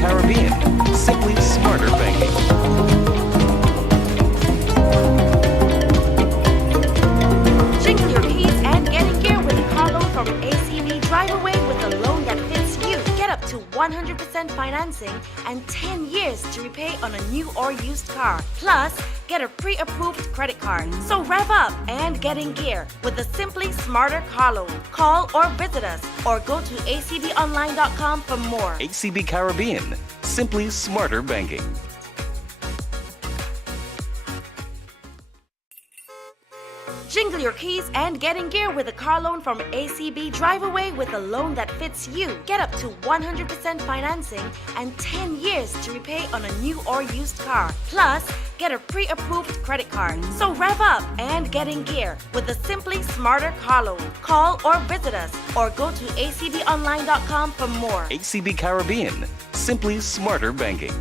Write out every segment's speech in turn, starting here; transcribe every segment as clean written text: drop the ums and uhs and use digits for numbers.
Caribbean. Simply smarter banking. Jingle your keys and get in gear with a car loan from ACB. Drive away with a loan that fits you. Get up to 100% financing and 10 years to repay on a new or used car. Plus, get a pre-approved credit card. So rev up and get in gear with a Simply Smarter car loan. Call or visit us or go to acbonline.com for more. ACB Caribbean. Simply smarter banking. Jingle your keys and get in gear with a car loan from ACB. Drive away with a loan that fits you. Get up to 100% financing and 10 years to repay on a new or used car. Plus, get a pre-approved credit card. So rev up and get in gear with a Simply Smarter car loan. Call or visit us or go to acbonline.com for more. ACB Caribbean. Simply smarter banking.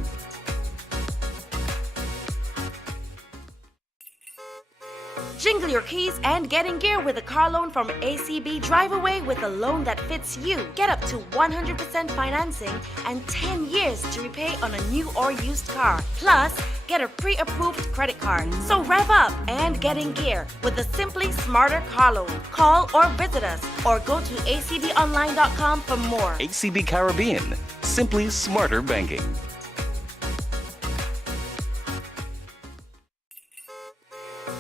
Jingle your keys and get in gear with a car loan from ACB. Drive away with a loan that fits you. Get up to 100% financing and 10 years to repay on a new or used car. Plus, get a pre-approved credit card. So rev up and get in gear with a Simply Smarter car loan. Call or visit us or go to acbonline.com for more. ACB Caribbean. Simply smarter banking.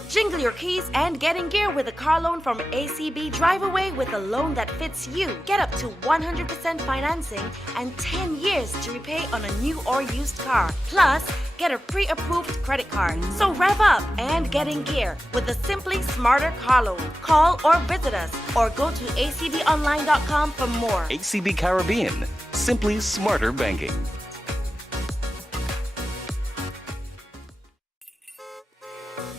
Jingle your keys and get in gear with a car loan from ACB. Drive away with a loan that fits you. Get up to 100% financing and 10 years to repay on a new or used car. Plus, get a pre-approved credit card. So rev up and get in gear with a Simply Smarter car loan. Call or visit us or go to acbonline.com for more. ACB Caribbean. Simply smarter banking.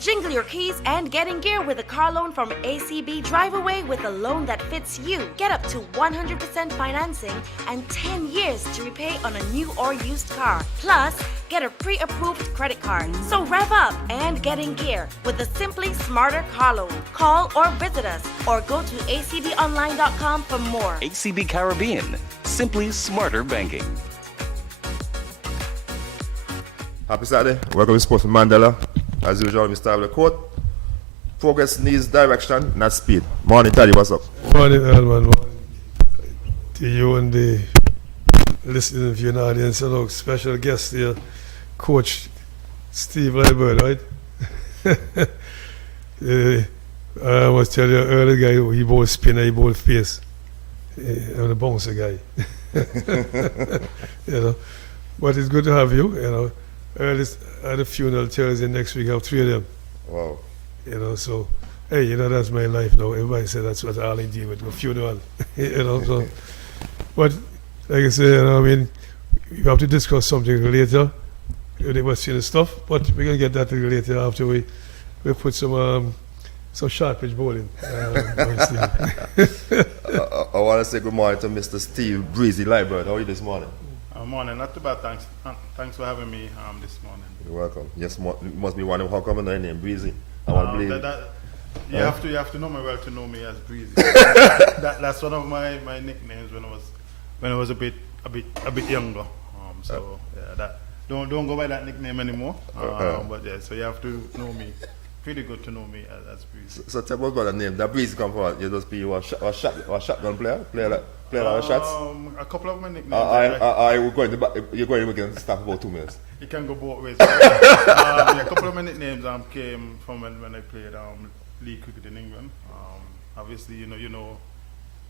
Jingle your keys and get in gear with a car loan from ACB. Drive away with a loan that fits you. Get up to 100% financing and 10 years to repay on a new or used car. Plus, get a pre-approved credit card. So rev up and get in gear with a Simply Smarter car loan. Call or visit us or go to acbonline.com for more. ACB Caribbean. Simply smarter banking. Happy Saturday. Welcome to Sports with Mandela. As usual, we start with the quote. Progress needs direction, not speed. Morning, Taddy, what's up? Morning, Elman. Morning to you and the listening viewing audience. Hello, special guest here, Coach Steve Liebert, right? I must tell you, early guy, he bowled spinner, he bowled pace. I'm a bouncer guy. You know, but it's good to have you, you know. Early at the funeral Thursday next week, I have 3 of them. Wow. You know, so, hey, you know, that's my life now. Everybody say that's what all I deal with, a funeral. You know, so. But, like I say, you know, I mean, we have to discuss something later, the West Indian stuff, but we're going to get that later after we put some short pitch bowling. I want to say good morning to Mr. Steve Breezy Liebert. How are you this morning? Morning, not too bad, thanks. Thanks for having me this morning. You're welcome. Yes, you must be wondering how come I know your name Breezy. I want to believe. You have to know me well to know me as Breezy. That's one of my nicknames when I was a bit younger. Don't go by that nickname anymore. But yeah, so you have to know me. Pretty good to know me as Breezy. So tell me about the name. That Breezy come from. You just be a shotgun player? Play a lot of shots? A couple of my nicknames. You're going to make it stop about 2 minutes. It can go both ways. A couple of my nicknames came from when I played league cricket in England. Obviously, you know,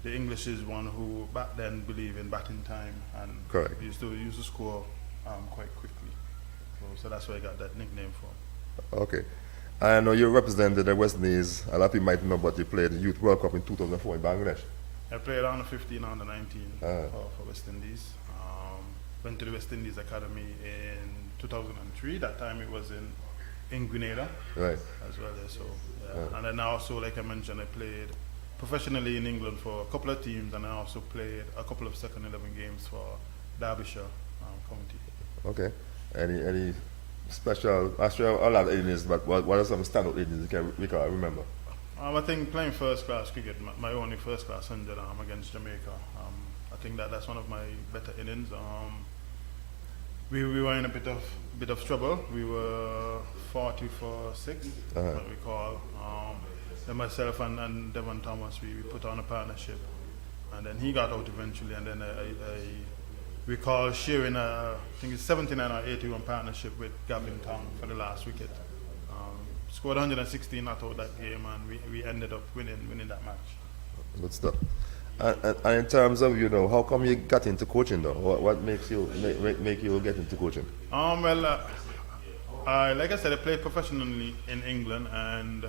the English is one who back then believed in batting time and correct. used to score quite quickly. So that's where I got that nickname from. Okay. I know you represented the West Indies. A lot of people might know, but you played the Youth World Cup in 2004 in Bangladesh. I played under 15, under 19 for West Indies. Went to the West Indies Academy in 2003. That time it was in Grenada, right, as well. So, yeah. And then also, like I mentioned, I played professionally in England for a couple of teams, and I also played a couple of second 11 games for Derbyshire County. Okay. Any special? I sure a lot of innings, but what are some standout innings you can remember? I think playing first class cricket, my only first class 100 against Jamaica. I think that's one of my better innings. we were in a bit of trouble. We were 40 for 6, what we call. Then myself and Devon Thomas, we put on a partnership, and then he got out eventually, and then I recall sharing I think it's 79 or 81 partnership with Gavin Tong for the last wicket. Scored 116 not out that game, and we ended up winning that match. Good stuff. And in terms of, how come you got into coaching though? What makes you make you get into coaching? Well, like I said, I played professionally in England, and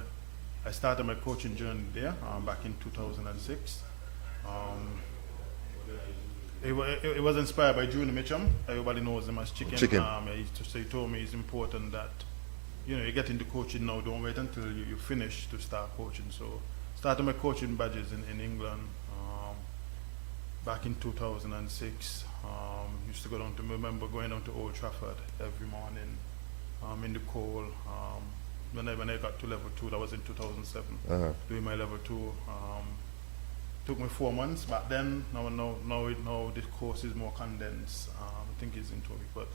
I started my coaching journey there back in 2006. It was inspired by Junior Mitchum. Everybody knows him as Chicken. He told me it's important that you get into coaching now. Don't wait until you finish to start coaching. So started my coaching badges in England back in 2006. Used to go down to going down to Old Trafford every morning in the cold. When I got to level 2, that was in 2007. Doing my level 2. Took me 4 months back then. Now this course is more condensed. I think it's in 2 weeks. But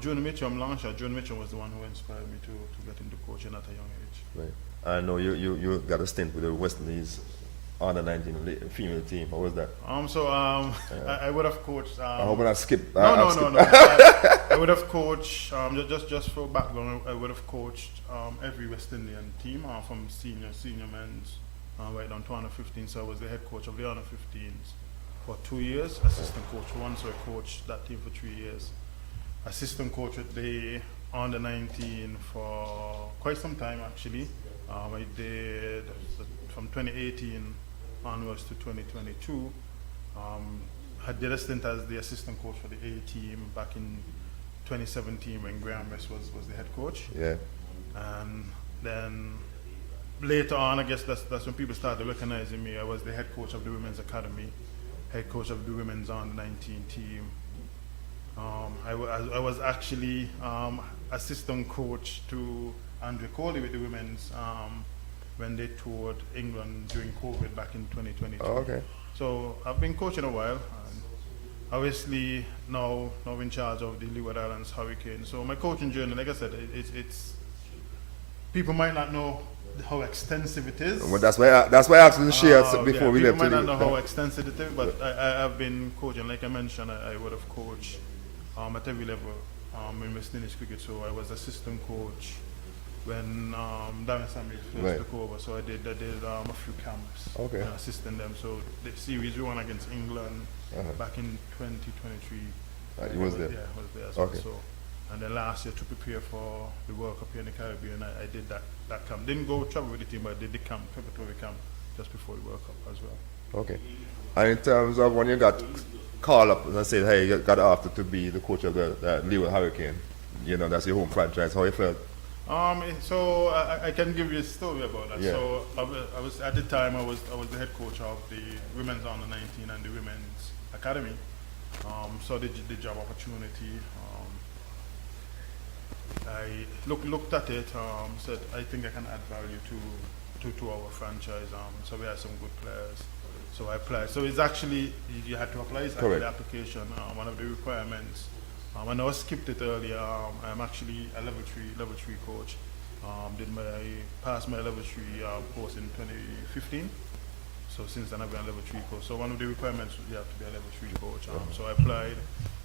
Junior Mitchum, Junior Mitchum was the one who inspired me to get into coaching at a young age. Right. I know you got a stint with the West Indies under 19 female team. How was that? I would have coached. I hope I skipped. No. I would have coached. Just for background, I would have coached every West Indian team from senior men's right down to under 15. So I was the head coach of the under 15s for 2 years, assistant coach for 1. So I coached that team for 3 years. Assistant coach with the under 19 for quite some time actually. I did from 2018 onwards to 2022. I did a stint as the assistant coach for the A team back in 2017 when Graham West was the head coach. Yeah. And then later on, I guess that's when people started recognizing me. I was the head coach of the women's academy, head coach of the women's under 19 team. I was actually assistant coach to Andre Coley with the women's when they toured England during COVID back in 2022. Oh, okay. So I've been coaching a while. And obviously now in charge of the Leeward Islands Hurricanes. So my coaching journey, like I said, it's people might not know how extensive it is. Well, that's why I asked you to share before we left. People might not know how extensive it is, but I've been coaching. Like I mentioned, I would have coached at every level in West Indies cricket. So I was assistant coach when Darren Samuels first took over. So I did a few camps, assisting them. So the series we won against England back in 2023. You was there? Yeah, I was there as well. So, and then last year to prepare for the World Cup here in the Caribbean, I did that camp. Didn't go travel with the team, but I did the camp, preparatory camp, just before the World Cup as well. Okay. And in terms of when you got called up and said, hey, you got offered to be the coach of the Leeward Hurricane, that's your home franchise, how you felt? So I can give you a story about that. Yeah. So I was at the time I was the head coach of the women's under 19 and the women's academy. So the job opportunity. I looked at it. Said I think I can add value to our franchise. So we have some good players. So I applied. So it's actually you had to apply. It's actually the application. One of the requirements. I know I skipped it earlier. I'm actually a level 3 coach. Passed my level 3 course in 2015. So since then I've been a level 3 coach. So one of the requirements you have to be a level 3 coach. So I applied,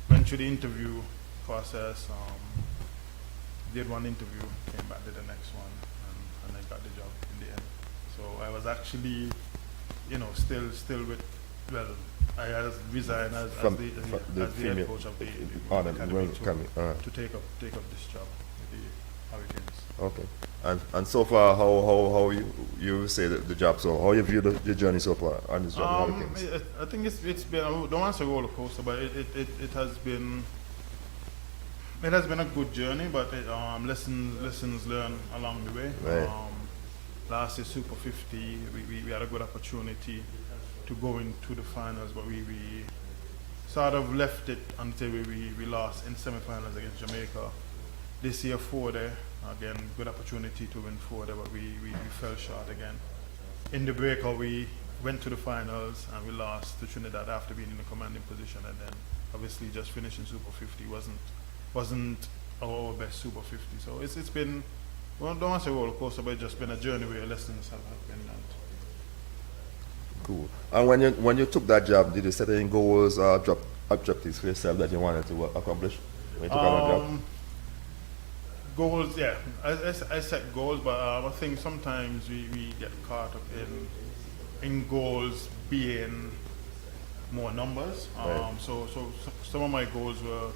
went through the interview process, did one interview, came back, did the next one, and I got the job in the end. So I was actually, still with, I had resigned as the head coach of the academy to take up this job with the Hurricanes. Okay. And so far, how you say the job? So how you view the journey so far on this job with Hurricanes? I think it's been, I don't want to say roller coaster, but it has been a good journey, but lessons learned along the way. Right. Last year Super 50, we had a good opportunity to go into the finals, but we sort of left it until we lost in semi-finals against Jamaica. This year 4 there, again, good opportunity to win 4 there, but we fell short again. In the breakout, we went to the finals and we lost to Trinidad after being in a commanding position, and then obviously just finishing Super 50 wasn't wasn't our best Super 50. So it's been, well, don't want to say roller coaster, but it's just been a journey where lessons have been learned. Cool. And when you took that job, did you set any goals or objectives for yourself that you wanted to accomplish when you took on that job? Goals, yeah. I set goals, but I think sometimes we get caught up in goals being more numbers. Right. So some of my goals were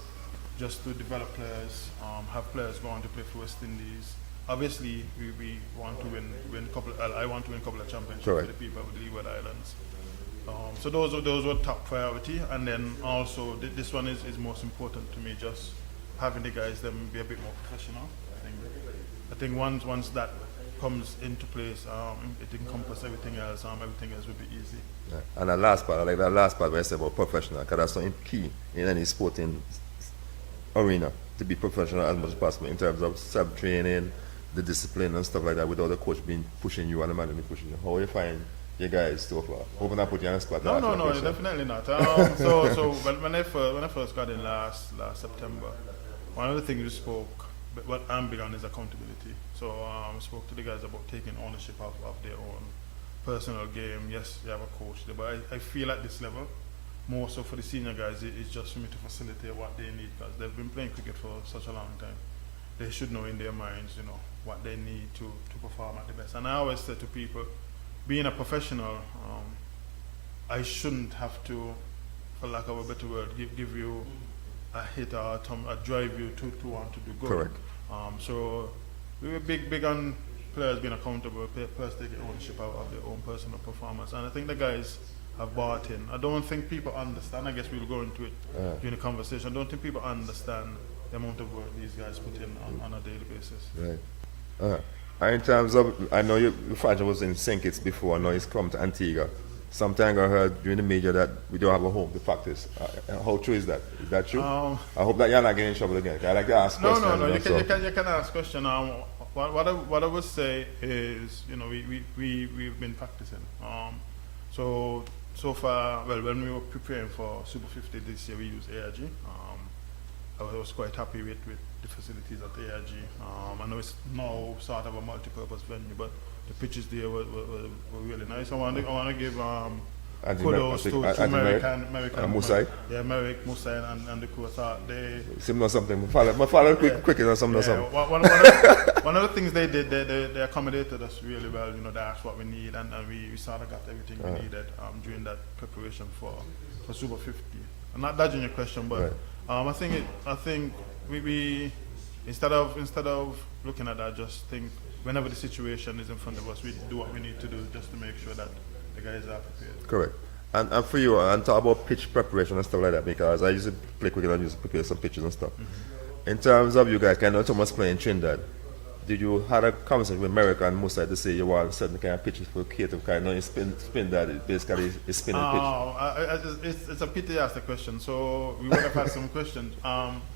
just to develop players, have players go on to play for West Indies. Obviously, we want to win a couple. I want to win a couple of championships Correct. with the people with the Leeward Islands. So those were top priority, and then also this one is most important to me. Just having the guys them be a bit more professional. I think once that comes into place, it encompasses everything else. Everything else will be easy. Yeah. And the last part, I like that last part where I said about professional, because that's something key in any sporting arena, to be professional as much as possible in terms of self-training, the discipline and stuff like that, without the coach being pushing you and the manager pushing you. How you find your guys so far? Hoping I put you on the spot. No, definitely not. So when I first got in last September, one of the things we spoke, what I'm big on is accountability. So I spoke to the guys about taking ownership of their own personal game. Yes, you have a coach there, but I feel at this level, more so for the senior guys, it's just for me to facilitate what they need, because they've been playing cricket for such a long time. They should know in their minds, what they need to perform at the best. And I always say to people, being a professional, I shouldn't have to, for lack of a better word, give you a hit or drive you to want to do good. Correct. So we were big on players being accountable, players taking ownership of their own personal performance. And I think the guys have bought in. I don't think people understand, I guess we'll go into it during the conversation, I don't think people understand the amount of work these guys put in on a daily basis. Right. And in terms of, I know your father was in St. Kitts before, now he's come to Antigua. Sometimes I heard during the media that we don't have a home to practice. How true is that? Is that true? I hope that you're not getting in trouble again. I like to ask questions. No. You can ask questions. What I would say is, we've been practicing. So far, well, when we were preparing for Super 50 this year, we used ARG. I was quite happy with the facilities at ARG. I know it's now sort of a multi-purpose venue, but the pitches there were really nice. I want to give kudos to American Musai. Yeah, Merrick, Musai, and the crew. I thought they similar something. My father quick or something. One of the things they did, they accommodated us really well. They asked what we need, and we sort of got everything we needed during that preparation for Super 50. I'm not dodging your question, but I think we instead of looking at that, just think whenever the situation is in front of us, we do what we need to do just to make sure that the guys are prepared. Correct. And for you, and talk about pitch preparation and stuff like that, because I used to play cricket and used to prepare some pitches and stuff. Mm-hmm. In terms of you guys, I know Thomas playing in Trinidad. Did you have a conversation with America and Musa to say you want certain kind of pitches for creative kind? No, you spin that, it basically is spinning pitch. It's a pity you asked the question. So we would have had some questions,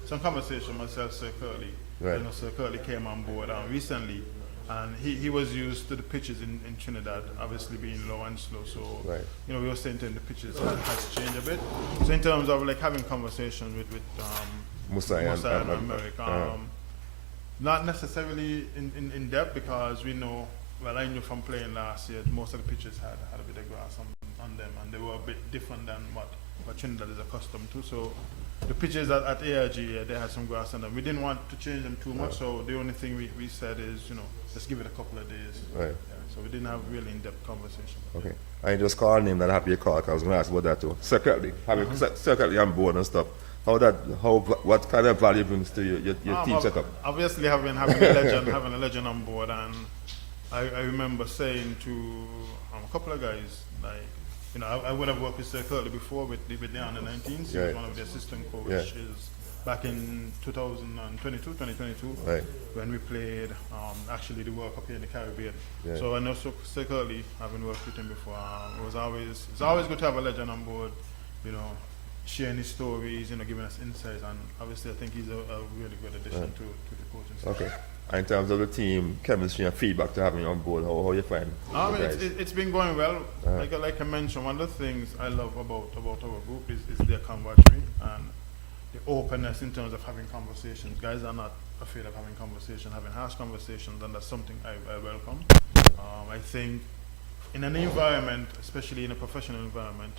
some conversation myself, Sir Curly. Right. Sir Curly came on board recently, and he was used to the pitches in Trinidad, obviously being low and slow. So we were saying to him the pitches has changed a bit. So in terms of like having conversations with Musa and America. Not necessarily in depth, because we know, well, I knew from playing last year, most of the pitches had a bit of grass on them, and they were a bit different than what Trinidad is accustomed to. So the pitches at ARG, they had some grass on them. We didn't want to change them too much, so the only thing we said is, let's give it a couple of days. Right. Yeah, so we didn't have really in-depth conversation. Okay. I just called a name that I have your call, because I was going to ask about that too. Secretly, having secretly on board and stuff. What kind of value brings to your team setup? Obviously, having a legend on board, and I remember saying to a couple of guys, like, I would have worked with Sir Curly before with the under 19s. He was one of the assistant coaches back in 2022, when we played actually the World Cup here in the Caribbean. Yeah. So I know Sir Curly, having worked with him before, it's always good to have a legend on board. Sharing his stories, giving us insights, and obviously I think he's a really good addition to the coaching staff. Okay. And in terms of the team chemistry and feedback to having you on board, how you find it's been going well. Like I mentioned, one of the things I love about our group is their camaraderie, and openness in terms of having conversations. Guys are not afraid of having conversation, having harsh conversations, and that's something I welcome. I think in an environment, especially in a professional environment,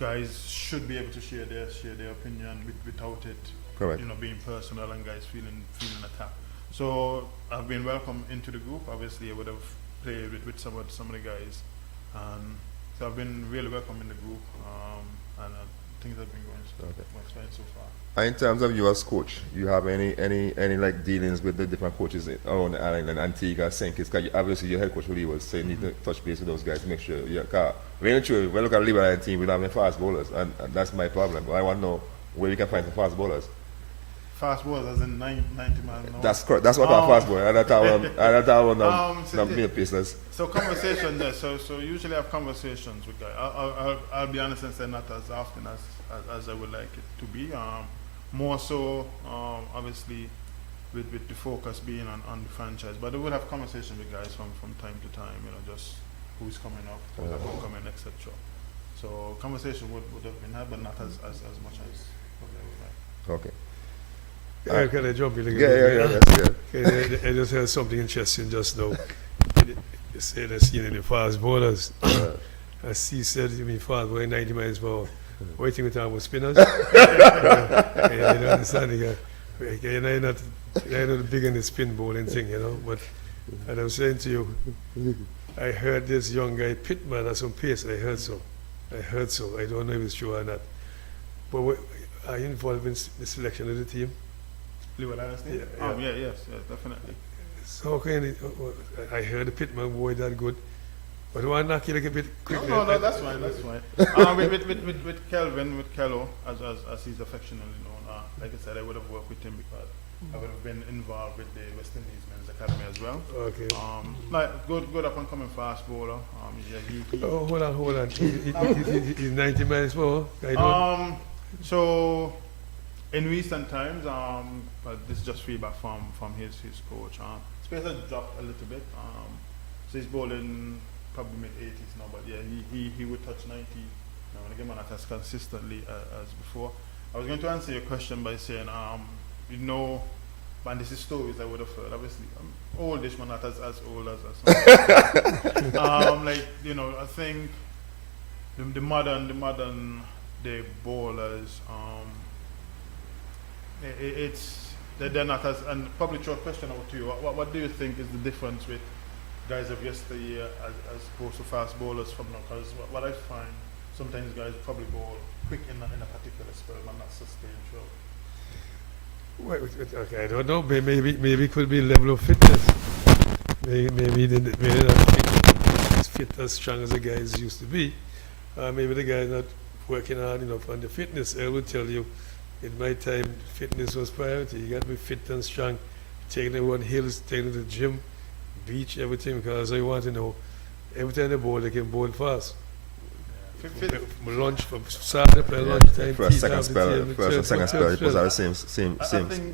guys should be able to share their opinion without it, Correct. being personal and guys feeling attacked. So I've been welcomed into the group. Obviously, I would have played with some of the guys, and so I've been really welcome in the group, and things have been going fine so far. In terms of you as coach, you have any like dealings with the different coaches around the island and Antigua, St. Kitts? Because obviously your head coach really was saying you need to touch base with those guys to make sure really true. When I look at the Liberal team, we don't have any fast bowlers, and that's my problem. I want to know where we can find some fast bowlers. Fast bowlers as in 90 miles an hour? That's correct. That's what I'm fast bowler. And that's how I'm male pacers. So conversations, yes. So usually I have conversations with guys. I'll be honest and say not as often as I would like it to be. More so, obviously, with the focus being on the franchise. But I would have conversations with guys from time to time, just who's coming up, who's upcoming, etc. So conversation would have been had, but not as much as probably I would like. Okay. Can I jump in again? Yeah. Okay, I just heard something interesting just now. You said that seen in the fast bowlers. As C said, you mean fast bowling 90 miles per hour. What do you think we're talking about spinners? I don't understand it. You're not big in the spin bowling thing, But and I'm saying to you, I heard this young guy, Pittman, has some pace. I heard so. I don't know if it's true or not. But are you involved in the selection of the team? Yes, definitely. So I heard the Pittman boy that good. But I want to knock you like a bit quick. No, that's fine. With Kelvin, with Kello, as he's affectionately known, like I said, I would have worked with him because I would have been involved with the West Indies Men's Academy as well. Okay. Like good up and coming fast bowler. Hold on. He's 90 miles per hour. So in recent times, but this is just feedback from his coach. His pace has dropped a little bit. So he's bowling probably mid-80s now, but yeah, he would touch 90 when again not as consistently as before. I was going to answer your question by saying, and this is stories I would have heard. Obviously, I'm oldish, but not as old as some. I think the modern day bowlers, they're not as, and probably throw a question out to you. What do you think is the difference with guys of yesteryear as opposed to fast bowlers from now? Because what I find, sometimes guys probably bowl quick in a particular spell, but not sustained through. Okay, I don't know. Maybe it could be level of fitness. Maybe they're not fit as strong as the guys used to be. Maybe the guy's not working hard enough on the fitness. I will tell you, in my time, fitness was priority. You got to be fit and strong. Taking everyone hills, taking to the gym, beach, everything. Because I want to know, every time they bowl, they can bowl fast. Lunch from Saturday, play lunchtime. For a second spell, it was our same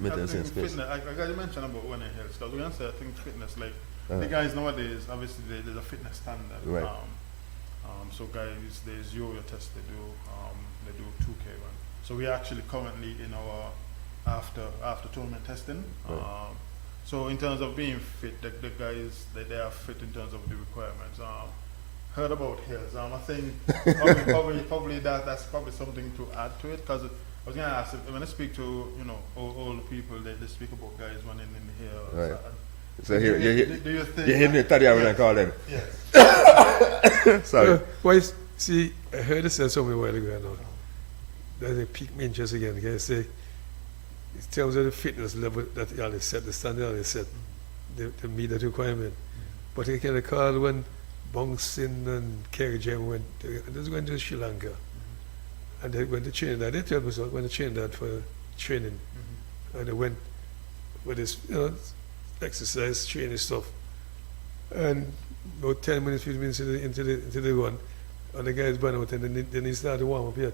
maintenance space. Fitness, I got to mention about winning hills. Because we answer, I think fitness, like the guys nowadays, obviously there's a fitness standard. Right. So guys, there's yo-yo tests they do 2K run. So we're actually currently in our after tournament testing. Right. So in terms of being fit, the guys they are fit in terms of the requirements. Heard about hills. I think probably that's probably something to add to it, because I was gonna ask when I speak to old people, they speak about guys running in the hills. Right. So do you think you hear me that? when I call them? Yes. Sorry. See, I heard it said something a while ago now. That they piqued my interest again. Can I say, in terms of the fitness level that they set, the standard they set, to meet that requirement. But I can recall when Bongsin and Kerry went, they was going to Sri Lanka. And they went to Trinidad. They told us when to Trinidad for training. And they went with this, exercise, training stuff. And about 10 minutes, 15 minutes into the run, and the guys burn out, and then he started to warm up yet.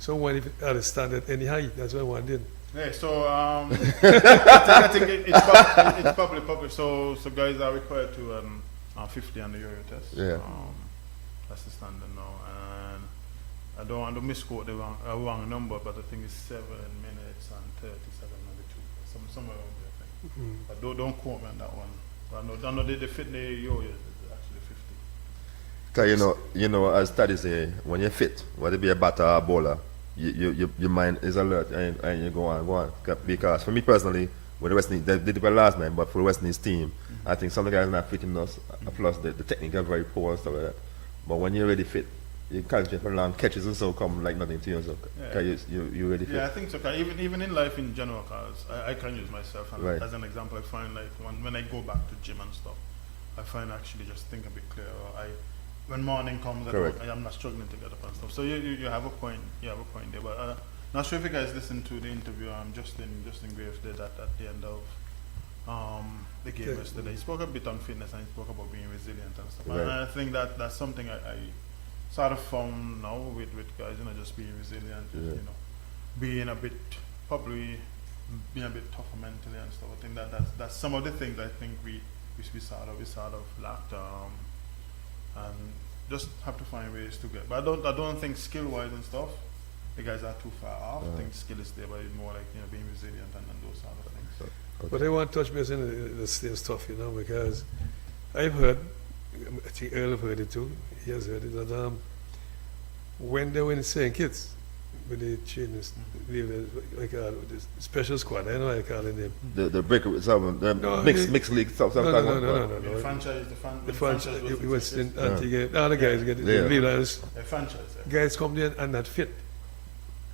So when he had a stand at any height, that's what one did. Yeah, so I think it's public. So guys are required to 50 on the yo-yo test. Yeah. That's the standard now. And I don't want to misquote the wrong number, but I think it's 7 minutes and 30 seconds, maybe somewhere around there, I think. But don't quote me on that one. I know the fit the yo is actually 50. Cause you know, as studies say, when you're fit, whether it be a batter or a bowler, your mind is alert and you go on. Because for me personally, with the West Indies, they did it last night, but for the West Indies team, I think some of the guys are not fit enough. Plus the technique are very poor and stuff like that. But when you're really fit, you concentrate for long catches and so come like nothing to you. So you really fit. Yeah, I think so. 'Cause even in life in general, cause I can use myself and as an example. I find like when I go back to gym and stuff, I find actually just think a bit clearer. When morning comes, I am not struggling to get up and stuff. So you have a point. You have a point there. But not sure if you guys listened to the interview Justin Graves did at the end of the game yesterday. He spoke a bit on fitness and he spoke about being resilient and stuff. Right. And I think that's something I sort of found now with guys, just being resilient, being a bit probably being a bit tougher mentally and stuff. I think that's some of the things I think we sort of lacked, and just have to find ways to get. But I don't think skill wise and stuff, the guys are too far off. I think skill is there, but it's more like being resilient and those sort of things. Okay. But I want to touch base in the same stuff, because I've heard, I think Earl have heard it too, he has heard it, that when they were in St. Kitts, with the trainers, like the special squad, I know I call it name. The breakaway, mixed league stuff. No. The franchise, The franchise, it was in the Antigua, all the guys get the leaders. franchise. Guys come there and not fit.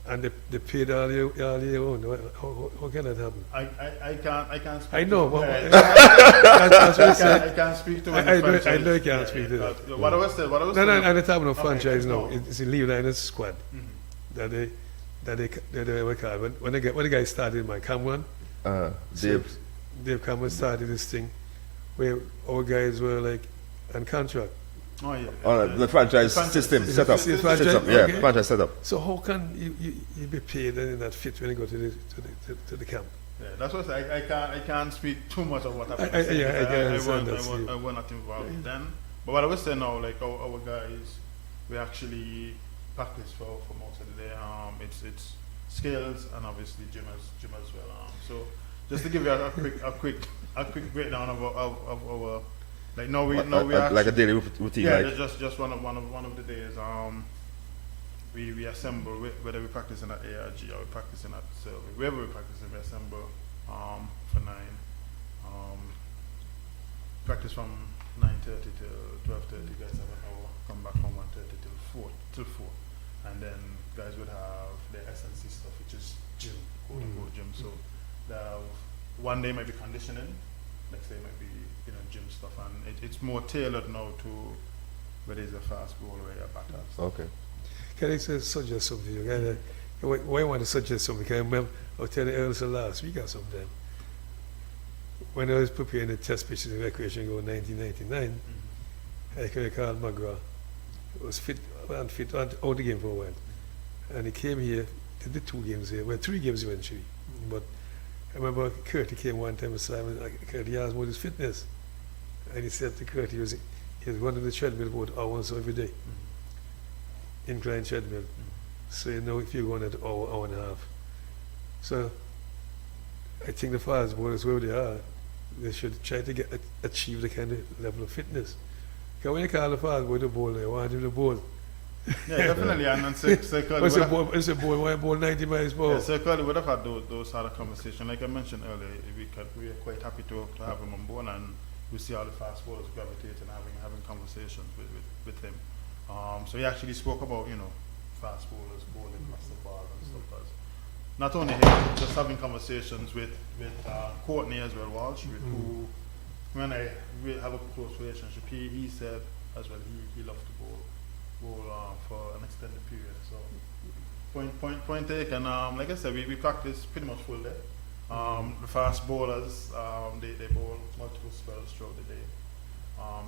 And they paid all year on. How can that happen? I can't speak. I know, to but it. that's what I I said. can't speak to I any know franchise. you can't speak to that. What I was saying. No, at the time of Okay, franchise, no. no. It's a Leave Liners squad that they were called. When the guy started my Cameron, Dave Cameron started this thing where our guys were like on contract. Oh yeah. The franchise system set up. It's franchise, Set up, yeah, okay. franchise set up. So how can you be paid and not fit when you go to the camp? Yeah, that's what I say. I can't speak too much of what happened. I can understand that. I was not involved then. But what I was saying now, like our guys, we actually practice for most of the day. It's skills and obviously gym as well. So just to give you a quick breakdown of our like now we like a daily routine. yeah, like. just one of the days. We assemble whether we practicing at ARG or we practicing at Selby. Wherever we practicing, we assemble for 9. Practice from 9:30 till 12:30. Guys have an hour. Come back from 1:30 till 4. And then guys would have their SNC stuff, which is gym, quote unquote gym. So one day might be conditioning, next day might be gym stuff, and it's more tailored now to whether it's a fast ball or a batter. Okay. Can I suggest something? Why I want to suggest something? Can I remember, I was telling Elsa last week or sometime, when I was preparing the test pitches in recreation go 1999, I can recall McGraw was fit, unfit, out of the game for a while. And he came here, did the 2 games here, well 3 games eventually. But I remember Curtie came one time with Simon, Curtie asked about his fitness. And he said to Curtie, he was running the treadmill about hours every day. Incline treadmill. So if you're going at hour and a half. So I think the fast bowlers where they are, they should try to achieve the kind of level of fitness. Because when you call the fast bowler the bowler, you want him to bowl. Yeah, definitely. And so It's a bowl, why bowl 90 miles per hour? yeah, so Curly would have had those sort of conversations. Like I mentioned earlier, we are quite happy to have him on board, and we see all the fast bowlers gravitating and having conversations with him. So he actually spoke about fast bowlers bowling massive balls and stuff. As not only him, just having conversations with Courtney as well, Walsh, with who when we have a close relationship. He said as well he loved to bowl for an extended period. So point taken. Like I said, we practice pretty much full day. The fast bowlers, they bowl multiple spells throughout the day.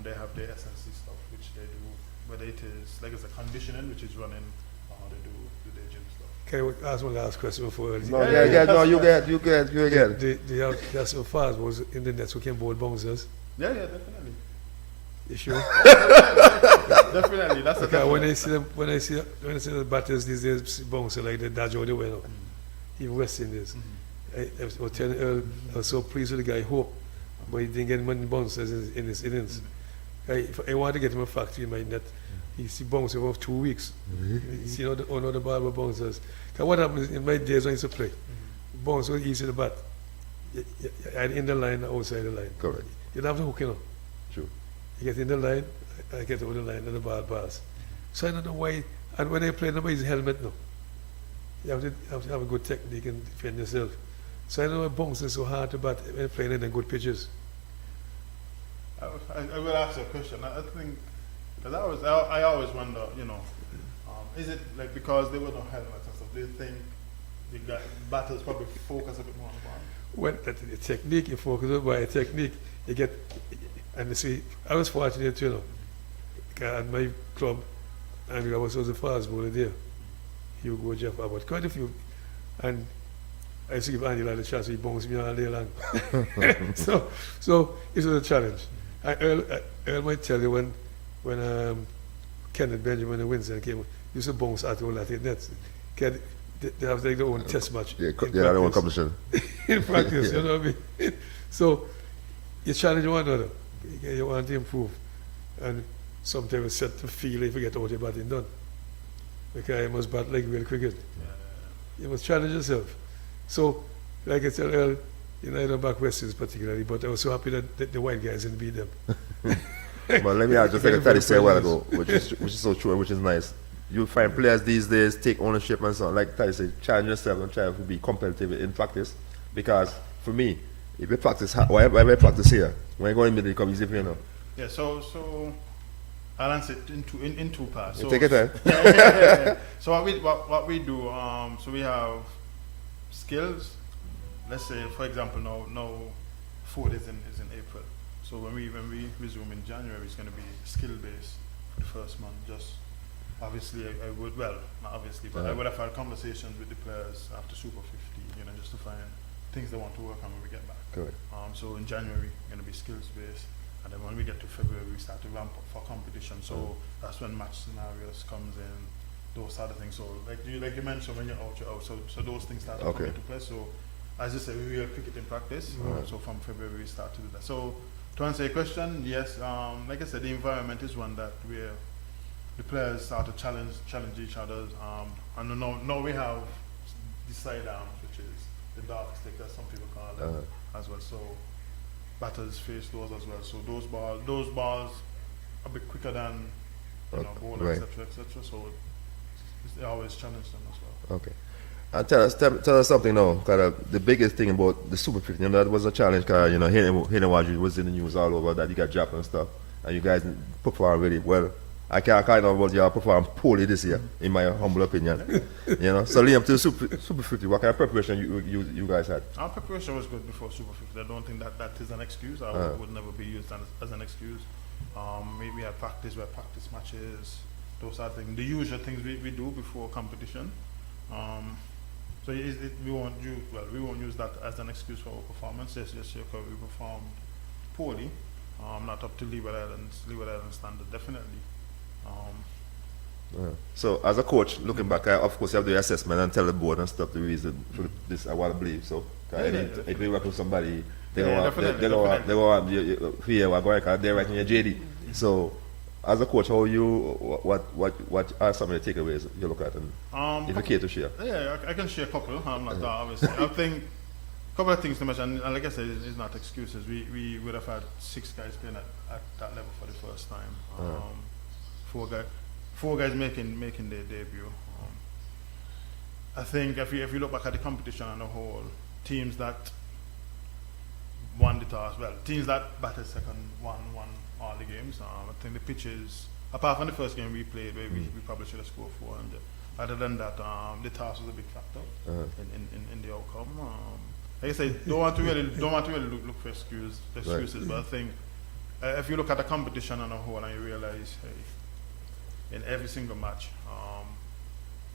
They have their SNC stuff, which they do, whether it is like it's a conditioning, which is running, they do their gym stuff. Can I ask one last question before? No, you get. They have some fast balls in the nets who can bowl bouncers. Yeah, definitely. You sure? Definitely, that's a Because definite. when I see the batters these days bounce like the dodge out the way now, even West Indies. I was telling Earl, I was so pleased with the guy Hope, but he didn't get many bounces in his innings. I wanted to get him a factory in my net. He bounced over 2 weeks. You see how the ball were bounces. Because what happens in my days when I used to play, bounce was easy to bat. Either in the line or outside the line. Correct. You don't have to hook, you know. True. You get in the line, I get over the line, and the ball pass. So I don't know why. And when I play, nobody's helmet now. You have to have a good technique and defend yourself. So I don't know why bouncing so hard to bat when playing in the good pitches. I will ask you a question. I think, because I always wonder, is it like because there were no helmets and stuff? Do you think the batters probably focus a bit more on the ball? Well, the technique, you focus on by a technique, you get, and you see, I was fortunate, at my club, and I was the fast bowler there. You go Jeff Abbott, quite a few, and I used to give Angela the chance, he bounced me all day long. so it was a challenge. Earl might tell you when Kenneth Benjamin and Winston came, used to bounce at all that in nets. They have like their own test match. Yeah, their own competition. In practice, you know what I mean? So you challenge one another. You want to improve. And sometimes it's set to feel if you get out your batting done. Because you must bat like real cricket. You must challenge yourself. So, like I said earlier, I don't back West Indies particularly, but I was so happy that the white guys didn't beat them. But let me add just like Taddy said a while ago, which is so true and which is nice. You find players these days take ownership and so on. Like Taddy said, challenge yourself and try to be competitive in practice. Because for me, if you practice, why I practice here? When I go in middle, it becomes easy for you now. Yeah, so I'll answer it in two parts. So, Take your time. So what we do, so we have skills. Let's say, for example, now food is in April. So when we resume in January, it's going to be skill based for the first month. Just obviously, I would, well, not obviously, but I would have had conversations with the players after Super 50, just to find things they want to work on when we get back. Correct. So in January, going to be skills based, and then when we get to February, we start to ramp up for competition. So that's when match scenarios comes in, those sort of things. So like you mentioned, when you're out, you're out. So those things start to come into play. So as you say, we will cricket in practice. So from February, we start to do that. So to answer your question, yes, like I said, the environment is one that where the players start to challenge each other. And now we have the sidearms, which is the dark stick, as some people call it, as well. So batters face those as well. So those balls a bit quicker than bowler, right. etc. So they always challenge them as well. Okay. And tell us something now. The biggest thing about the Super 50, that was a challenge. Cause Hinawaju was in the news all over that you got dropped and stuff, and you guys performed really well. I can't know about you performed poorly this year, in my humble opinion. So Liam, to the Super 50, what kind of preparation you guys had? Our preparation was good before Super 50. I don't think that is an excuse. I would never be used as an excuse. We had practice, we had practice matches, those are things, the usual things we do before competition. So we won't use that as an excuse for our performance. Yes, okay, we performed poorly, not up to Leeward Island standard, definitely. So as a coach, looking back, of course you have to do assessment and tell the board and stuff the reason for this I want to believe. So if you work with somebody, they don't want fear what going on, they're writing your JD. So as a coach, what are some of the takeaways you look at, and if you care to share? Yeah, I can share a couple. I'm not obviously. I think a couple of things to mention, and like I said, it's not excuses. We would have had 6 guys playing at that level for the first time. 4 guys making their debut. I think if you look back at the competition on the whole, teams that won the toss, teams that batted second won all the games. I think the pitches, apart from the first game we played, where we probably should have scored 400. Other than that, the toss was a big factor in the outcome. Like I say, don't want to really look for excuses, right. But I think if you look at the competition on the whole and you realize, hey, in every single match,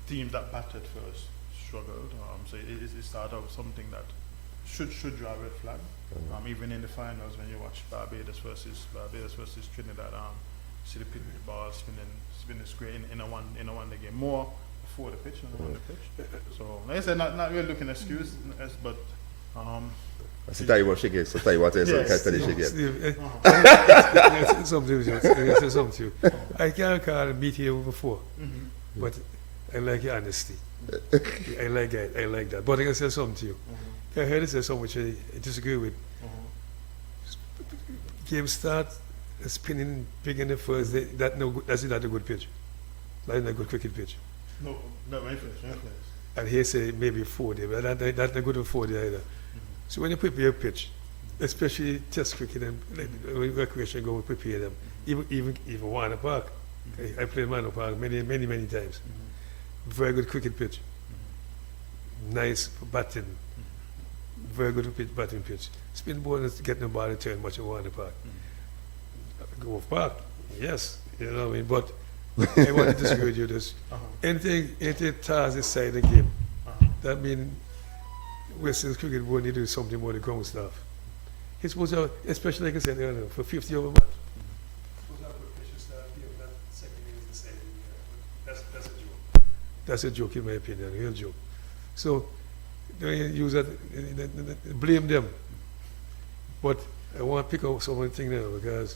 teams that batted first struggled. So it started out something that should draw a red flag. Even in the finals when you watch Barbados versus Trinidad, see the pitch with the ball spinning square in a one game more before the pitch and on the pitch. So like I said, not really looking excuse, but I see you want to shake it, so tell you what it is, so can't tell you shake it. Steve, I say something to you. I can't call a meet here before, but I like your honesty. I like that. But I can say something to you. I heard you say something which I disagree with. Game start, spinning big in the first, that's not a good pitch. That's not a good cricket pitch. no, my first. And he say maybe 4-day, but that's not good for 4-day either. So when you prepare a pitch, especially test cricket and recreation, go and prepare them. Even Warner Park. I played Warner Park many times. Very good cricket pitch. Nice batting. Very good batting pitch. Spin ball is getting the ball to turn much of Warner Park. Go Park, yes, you know what I mean. But I want to disagree with you this. Anything task inside the game. That means Western Cricket Board need to do something more than ground staff. It's supposed to have, especially like I said earlier, for 50 over match. That's a joke in my opinion, a real joke. So don't use that, blame them. But I want to pick up some of the things now because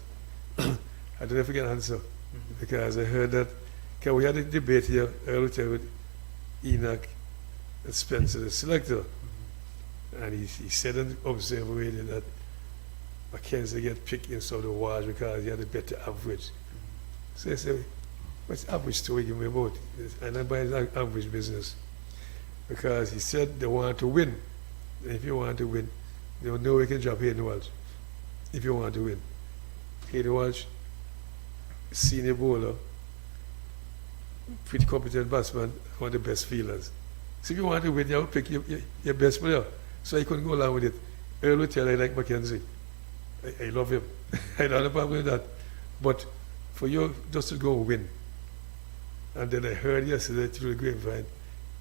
I don't know if I can answer. Because I heard that, because we had a debate here earlier with Enoch and Spencer, the selector. And he said and observed already that Mackenzie get picked in some of the awards because he had a better average. So I said, what's average to give me about? And then by his average business. Because he said they want to win. And if you want to win, they don't know we can drop Hayden Walsh. If you want to win. Hayden Walsh, senior bowler, pretty competent batsman, one of the best fielders. So if you want to win, you have to pick your best player. So I couldn't go along with it. Earl will tell I like Mackenzie. I love him. I don't have a problem with that. But for you just to go and win. And then I heard yesterday through the grapevine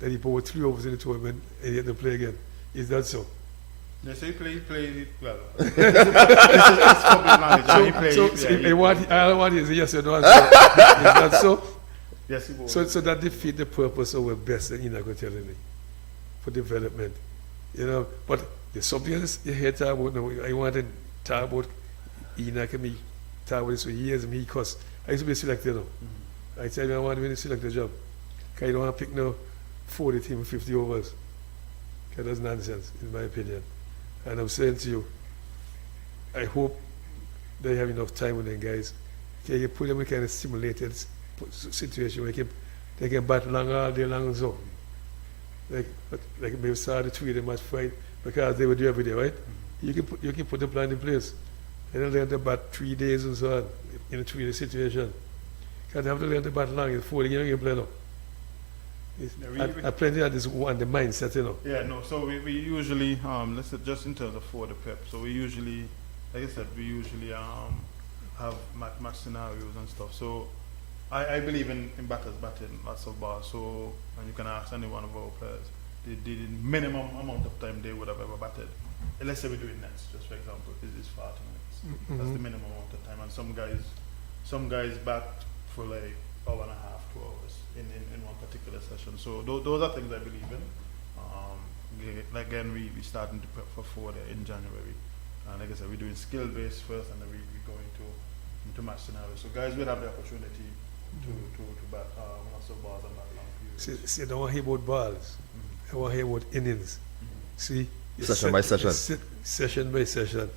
that he bowled 3 overs in the tournament and he had to play again. Is that so? Yes, he played it well. It's public knowledge. I don't want is a yes or no answer. Is that so? Yes, he was. So that defeat the purpose of our best that you're not going to tell me for development. You know, but there's something else you hear talk about now. I want to talk about Enoch and me talk about this for years and me because I used to be a selector now. I tell you I want to win a selector job. Because I don't want to pick now 40 team with 50 overs. Because that's nonsense, in my opinion. And I'm saying to you, I hope they have enough time with them guys. Okay, you put them in a kind of simulated situation where they can bat long all day long and so. Like maybe start the 3-day match fight because they would do every day, right? You can put the plan in place. And then learn to bat 3 days and so on in a 3-day situation. Because they have to learn to bat long in 4 days, you can play now. I plenty of this one, the mindset, you know. Yeah, no, so we usually, let's say just in terms of for the pep, so we usually, like I said, we usually have match scenarios and stuff. So I believe in batters batting lots of balls, so, and you can ask any one of our players, the minimum amount of time they would have ever batted. Let's say we're doing nets, just for example, is 40 minutes. That's the minimum amount of time, and some guys bat for like hour and a half, 2 hours in one particular session. So those are things I believe in. Again, we starting to prep for 4 in January. And like I said, we're doing skill based first, and then we go into match scenarios. So guys will have the opportunity to bat lots of balls and bat long periods. See, I don't want to hear about balls. I want to hear about innings. See? Session by session. Session by session.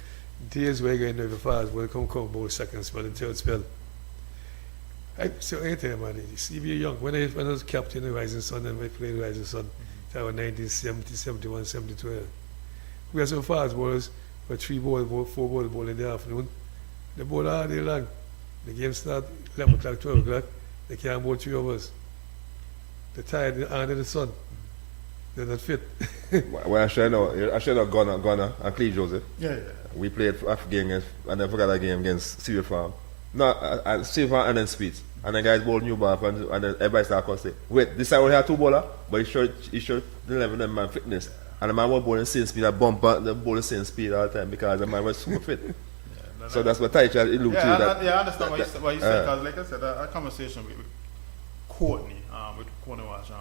Days where you're going to know if fast, will come bowl second spell and third spell. I tell you, man, see, we're young. When I was captain of Rising Sun and I played Rising Sun, that was 1970, 71, 72. We had some fast bowlers, but 3 balls, 4 balls ball in the afternoon. They bowl all day long. The game start 11 o'clock, 12 o'clock. They can't bowl 3 hours. They're tired under the sun. They're not fit. Well, I should know Gunner and Cleve Joseph. Yeah. We played a game against, and I forgot a game against Sierra Farm. No, Sierra Farm and then Speeds. And the guys bowled new ball, and then everybody started to say, wait, this time we have 2 bowlers, but he showed the level of man fitness. And the man was born in same speed, that bumper, the ball the same speed all the time because the man was super fit. So that's what Taicha alluded to. I understand what you said, because like I said, a conversation with Courtney Wash,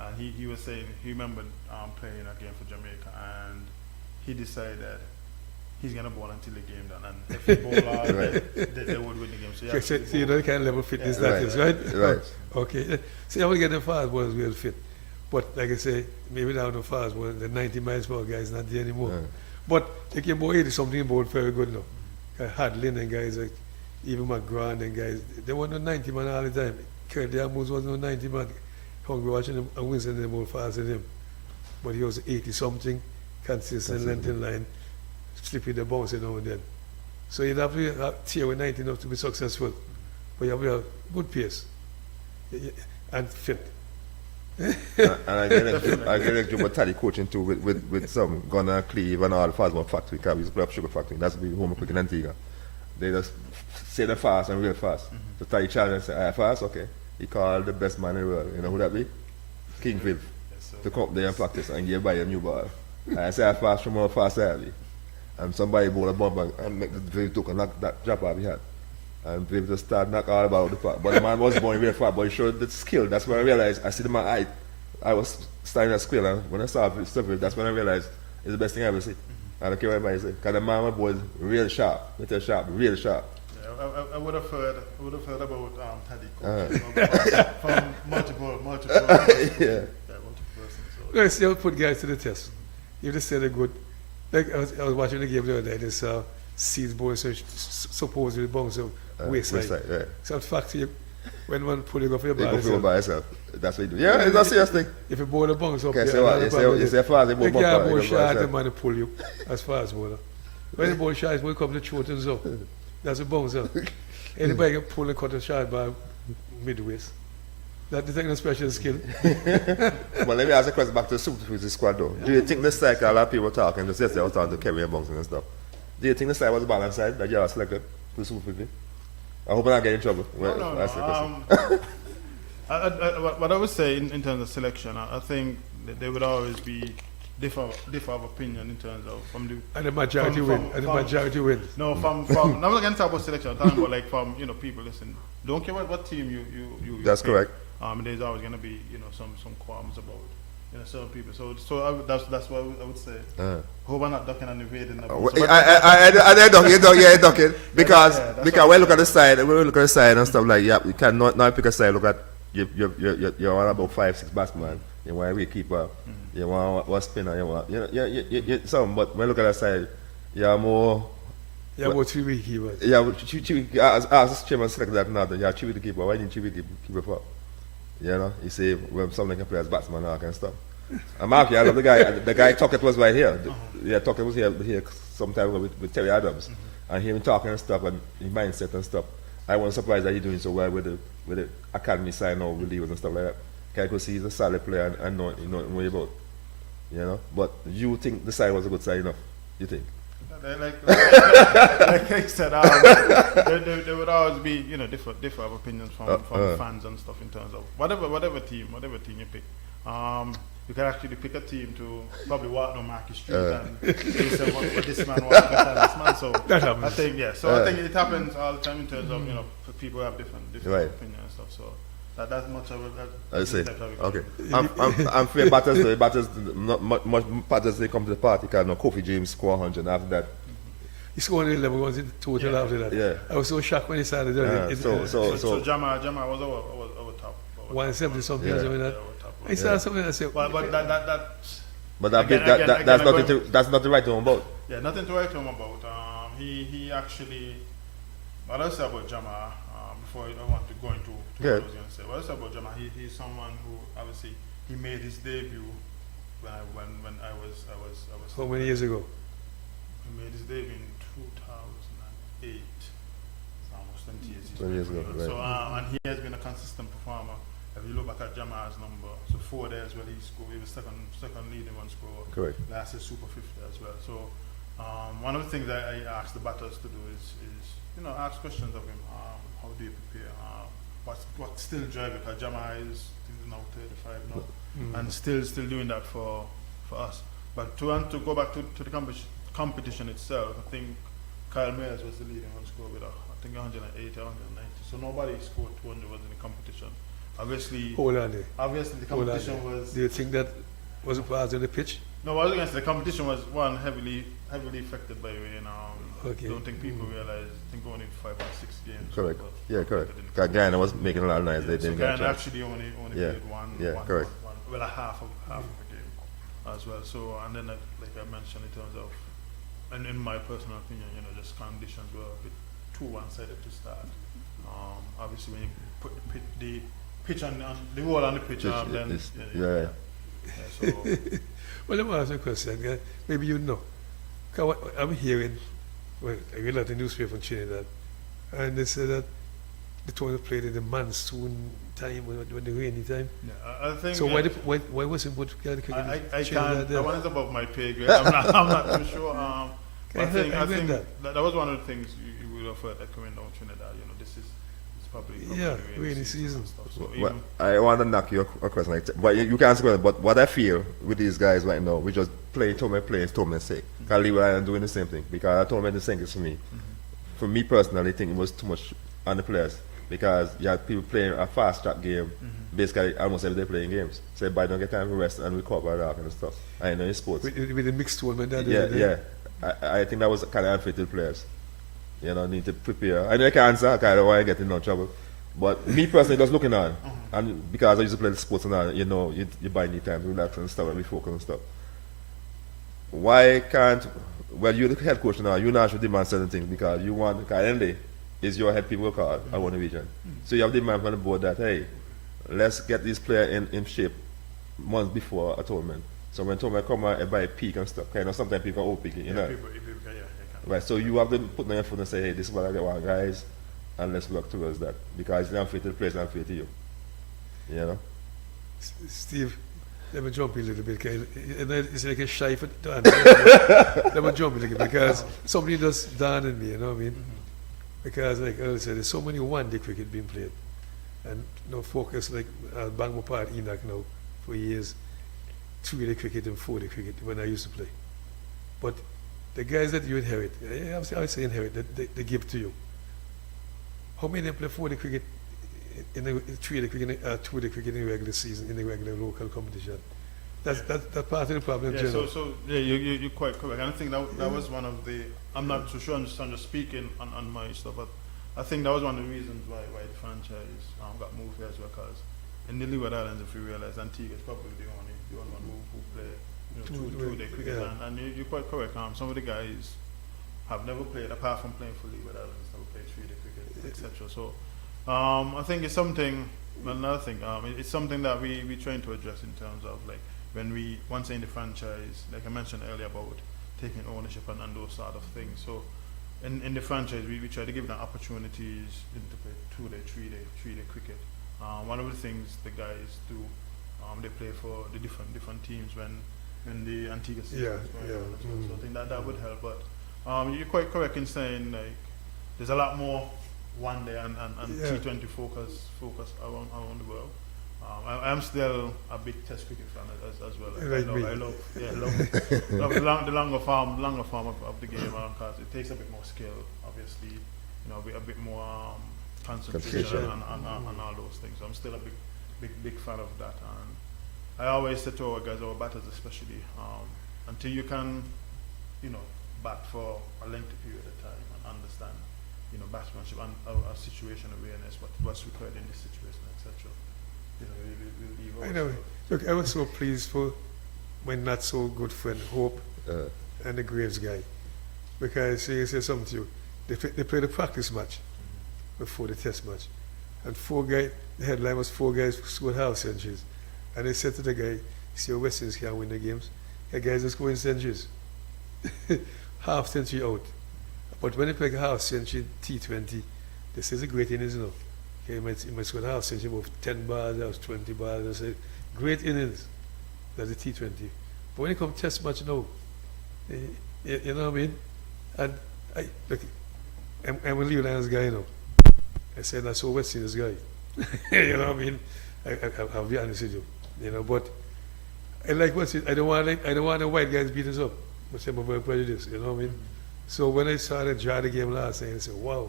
and he was saying he remembered playing a game for Jamaica, and he decided that he's going to bowl until the game done, and if he bowl out, they would win the game. So, So you know the kind of level of fitness that is, right? Right. Okay. See, I would get the fast ball is real fit. But like I say, maybe now the fast ball, the 90 miles per hour guy is not there anymore. Yeah. But they can bowl 80 something bowl very good now. Hadlin and guys like even McGrath and guys, they were no 90 man all the time. Currently Amos was no 90 man. Hungry watching him and Winston them all faster than him. But he was 80 something, consistent length in line, slipping the bounce now and then. So you'd have to tear with 90 enough to be successful. But you have to have good pace and fit. And I get like Joe Tally coaching too with some Gunner, Cleve and all the fast one factory, because we used to play up Sugar Factory. That's the home quick in Antigua. They just say they're fast and real fast. So Tally challenge and say, "Alright, fast, okay." He called the best man in the world. You know who that be? King Viv. To come up there and practice and give by a new ball. And I say I fast from how fast I be. And somebody ball a bumper and make the Viv took and knock that drop off he had. And Viv just started knock all about the park. But the man was going very far, but he showed the skill. That's when I realized, I see the man I was starting at skill, and when I saw stuff, that's when I realized it's the best thing I ever see. I don't care what anybody say. Because the man was real sharp. Real sharp. Yeah, I would have heard about Taddy coach from multiple Yeah. persons. So. Let's see how put guys to the test. If they say they're good, like I was watching the game the other day, this Seeds boy supposedly bounce of wayside. Yeah. So in fact, when one pull you go for your You ball, go for by yourself. That's what you do. Yeah, it's a serious thing. if you bowl a bounce up, Okay, so what? You say fast, you you bowl can't bumper. bowl you go by short, the yourself. man will pull you as far as bowler. When the ball short, when you come to short and so, that's a bounce up. Anybody can pull and cut a shot by midways. That's the special skill. Well, let me ask a question back to the Super 50 squad though. Do you think this cycle, a lot of people talking, just yesterday I was talking to Kerry and Bunks and stuff. Do you think the side was the balance side that you are selected for the Super 50? I hope I'm not getting in trouble. No. Ask the question. What I would say in terms of selection, I think that there would always be differ of opinion in terms of from the And the majority win. And the majority win. No, from I'm not going to talk about selection. I'm talking about like from people. Listen, don't care what team you That's pick. correct. There's always going to be some qualms about certain people. So that's what I would say. Hope I'm not ducking and evading. I ducking because when we look at the side and stuff like you cannot now pick a side. Look at you're on about 5-6 batsmen. You want a wicketkeeper. You want a spinner. You want some. But when you look at the side, you're more. Yeah, about 3 wicketkeepers. Yeah, as chairman select that now, you have 3 wicketkeeper. Why didn't you wicketkeeper for? You know, you see when something can play as batsman and all kind of stuff. And Mark, I love the guy. The guy Tuckett was right here. Yeah, Tuckett was here sometime with Terry Adams, and him talking and stuff and his mindset and stuff. I wasn't surprised that he's doing so well with the academy side now with Lewis and stuff like that. I could see he's a solid player and know what about. You know, but you think the side was a good side enough? You think? Like I said, there would always be different of opinions from fans and stuff in terms of whatever team you pick. You can actually pick a team to probably walk down Market Street and they say what this man wants better than this man. So That happens. I think I think it happens all the time in terms of people have different Right. opinions and stuff. So that's much of it. I see. Okay. I'm fair batters not much batters they come to the party because Kofi James score 100 after that. He scored 11 runs in total after that. Yeah. I was so shocked when he started doing it. So Jama was our top. 170 something or something like that. He started something that said, But that's not the right one about. Yeah, nothing to write home about. He actually. What I say about Jama before I want to go into what I was going to say. What I say about Jama, he's someone who obviously he made his debut when I was. how many years ago? He made his debut in 2008. It's almost 20 years. 20 years ago, right. So and he has been a consistent performer. If you look back at Jama's number, so 4 there as well, he scored. He was second leading one scorer. Correct. Last is Super 50 as well. So one of the things that I ask the batters to do is ask questions of him. How do you prepare? What still driving? Because Jama is now 35 now, and still doing that for for us. But to go back to the competition itself, I think Kyle Mayers was the leading run scorer with I think 180, 190. So nobody scored 200 was in the competition. Obviously, Hold on there. obviously the Hold on competition there. was. Do you think that was a part of the pitch? No, I was against the competition was one heavily affected by rain. Okay. Don't think people realize. I think only 5 or 6 games. Correct. was Yeah, correct. affected in the Because Guyana was making a lot of noise. They so didn't get a Guyana chance. actually only Yeah. played one, Yeah, one, correct. well, a half of the game as well. So and then like I mentioned in terms of, and in my personal opinion, just conditions were a bit too one-sided to start. Obviously, when you put the pitch on the wall on the pitch, then Yeah. so Well, let me ask you a question. Maybe you know. 'Cause what I'm hearing, well, I read out the newspaper from Trinidad, and they said that the tournament played in the monsoon time, when the rainy time. I think. So why wasn't put together cricket I in Trinidad can't. there? That one is above my pay grade. I'm not too sure. But I think that was one of the things you would have heard that coming down Trinidad. This is it's probably Yeah, rainy season. and stuff. So Well, even, I want to knock you a question like that. But you can answer it. But what I feel with these guys right now, we just playing tournament sake. Because Leeward Island doing the same thing. Because the tournament is same for me. For me personally, I think it was too much on the players. Because you had people playing a fast track game, basically almost every day playing games. So everybody don't get time for rest and recover that kind of stuff. I know in sports. With the mixed tournament that Yeah. I think that was kind of unfair to the players. Need to prepare. I know I can't answer, because I don't want to get in no trouble. But me personally, just looking on, and because I used to play the sports and all, you buy need time to relax and stuff and be focused and stuff. Why can't, well, you're the head coach now, you not should demand certain things because you want, because at the end of the day, it's your head people call I want a region. So you have demand from the board that, hey, let's get this player in shape months before a tournament. So when tournament come out, everybody peak and stuff. Sometimes people are peaking, know. people can. Right, so you have to put on your foot and say, hey, this is what I want, guys, and let's work towards that. Because it's not fair to the players, it's not fair to you. Steve, let me jump in a little bit. It's like a shy for to answer. Let me jump in a little bit because somebody just dawned on me, you know what I mean? Because like I said, there's so many one-day cricket being played. And focus like Bangor Park, Enoch now, for years, 3-day cricket and 4-day cricket when I used to play. But the guys that you inherit, I would say inherit, they give to you. How many play 4-day cricket in the 3-day cricket, 2-day cricket in the regular season, in the regular local competition? That's part of the problem. Yeah, you're quite correct. And I think that was one of the, I'm not too sure, I'm just speaking on my stuff, but I think that was one of the reasons why the franchise got moved here as well, because in the Leeward Islands, if you realize, Antigua is probably the only one who play two-day cricket. Yeah. And you're quite correct. Some of the guys have never played, apart from playing for Leeward Islands, never played 3-day cricket, etc. So I think it's something, another thing, it's something that we're trying to address in terms of like, when we, once in the franchise, like I mentioned earlier about taking ownership and those sort of things. So in the franchise, we try to give them opportunities to play 2-day, 3-day cricket. One of the things the guys do, they play for the different teams when the Antigua season is going on. So I think that would help. But you're quite correct in saying like there's a lot more one day and T20 focus around the world. I am still a big Test cricket fan as well. I love the longer form of the game because it takes a bit more skill, obviously, a bit more concentration and all those things. So I'm still a big fan of that, and I always say to our guys, our batters especially, until you can, bat for a lengthy period of time and understand, batsmanship and situation awareness, what's required in this situation, etc. I know. Look, I was so pleased for my not so good friend Hope and the Graves guy, because he said something to you. They played a practice match before the test match, and the headline was 4 guys scored half centuries, and they said to the guy, "See, your West Indies can't win the games. The guys are scoring centuries, half century out. But when they play a half century T20, this is a great innings, Okay, he might score a half century, about 10 balls, that was 20 balls. I say, great innings. That's the T20. But when it comes to test match now, you know what I mean? And I'm a Leeward Islands guy now. I said, I saw West Indies guy. You know what I mean? I'll be honest with you. But I like what's it. I don't want the white guys beat us up. But I'm very prejudiced, you know what I mean? So when I saw the draw the game last night, I said, wow,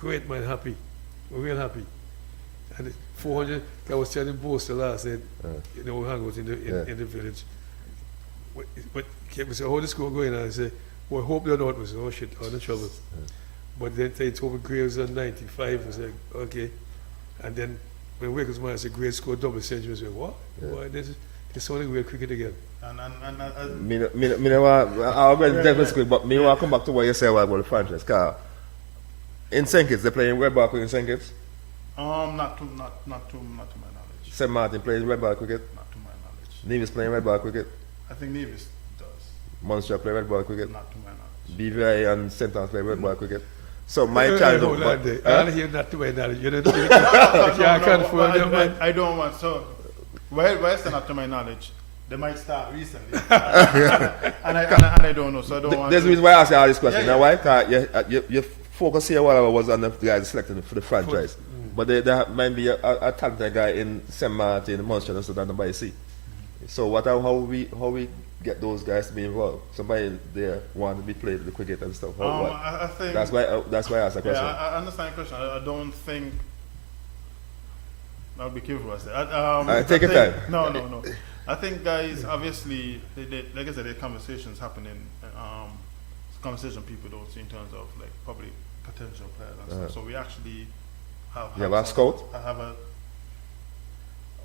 great man, happy. We're real happy. And 400, I was telling Boaster last night, you know, we hang out in the village. But we said, how the score going on? I said, well, hope they're not. We said, oh shit, I'm in trouble. But then they told me Graves on 95. I said, okay. And then when Wakers man said Graves scored double century, I said, what? Boy, this is only real cricket again. I'll go definitely quick, but me want to come back to what you said about the franchise. Cause in St. Kitts, they're playing red ball cricket in St. Kitts? Not to my knowledge. St. Martin playing red ball cricket? Not to my knowledge. Nevis playing red ball cricket? I think Nevis does. Munster play red ball cricket? Not to my knowledge. BVI and St. Anne's play red ball cricket? So my childhood... I hear not to my knowledge. You can't confirm them, man. I don't want, so, why is that not to my knowledge? They might start recently. and I don't know, so I don't want There's a reason why I ask you all this question. You know why? Because your focus here while I was on the guys selected for the franchise. But there might be a talented guy in St. Martin, Munster, and so that nobody see. So how we get those guys to be involved? Somebody there want to be played the cricket and stuff. I think that's why I asked the question. Yeah, I understand the question. I don't think. I'll be careful what I say. Take your time. No. I think guys, obviously, like I said, there are conversations happening. Conversation people don't see in terms of like probably potential players and stuff. So we actually have. You have a scout? I have a.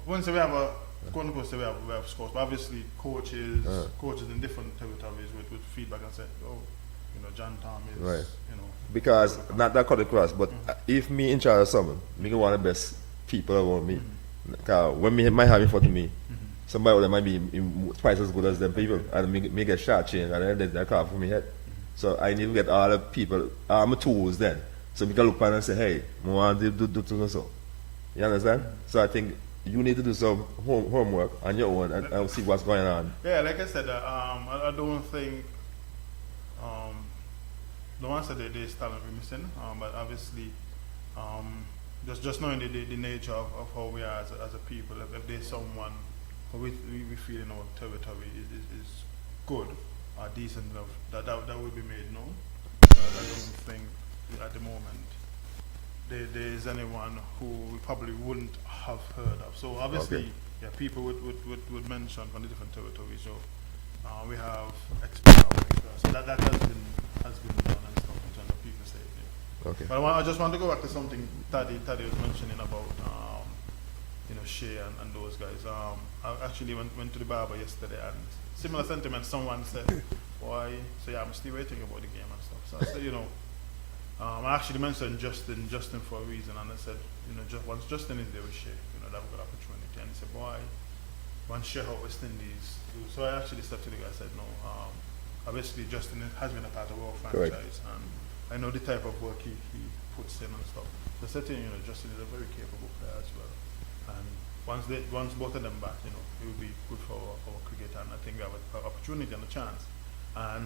Once we have a. Going to say we have scouts, but obviously coaches in different territories with feedback and say, oh, you know, John Tom is, right. You know. Because not that cut across, but if me in charge of someone, me go one of the best people around me. Because when me might have in front of me, somebody that might be twice as good as them people, and me get shot change, and then they call for me head. So I need to get all the people, all my tools then, so we can look at and say, hey, I want to do so. You understand? So I think you need to do some homework on your own and see what's going on. Yeah, like I said, I don't think the ones that there's talent we're missing, but obviously just knowing the nature of how we are as a people, if there's someone who we feel in our territory is good or decent enough, that will be made known. I don't think at the moment there is anyone who we probably wouldn't have heard of. So obviously, people would mention from the different territories. So we have experience. So that has been done and stuff in terms of people saying. Yeah. Okay. But I just want to go back to something Taddy was mentioning about Shea and those guys. I actually went to the barber yesterday and similar sentiment. Someone said, "Why?" So yeah, I'm still waiting about the game and stuff. So I said, I actually mentioned Justin for a reason, and I said, once Justin is there with Shea, they've got opportunity. And he said, why? Once Shea out West Indies. So I actually said to the guy, I said, no, obviously Justin has been a part of our franchise, and I know the type of work he puts in and stuff. So I said to him, Justin is a very capable player as well. And once both of them back, it will be good for our cricket, and I think we have an opportunity and a chance. And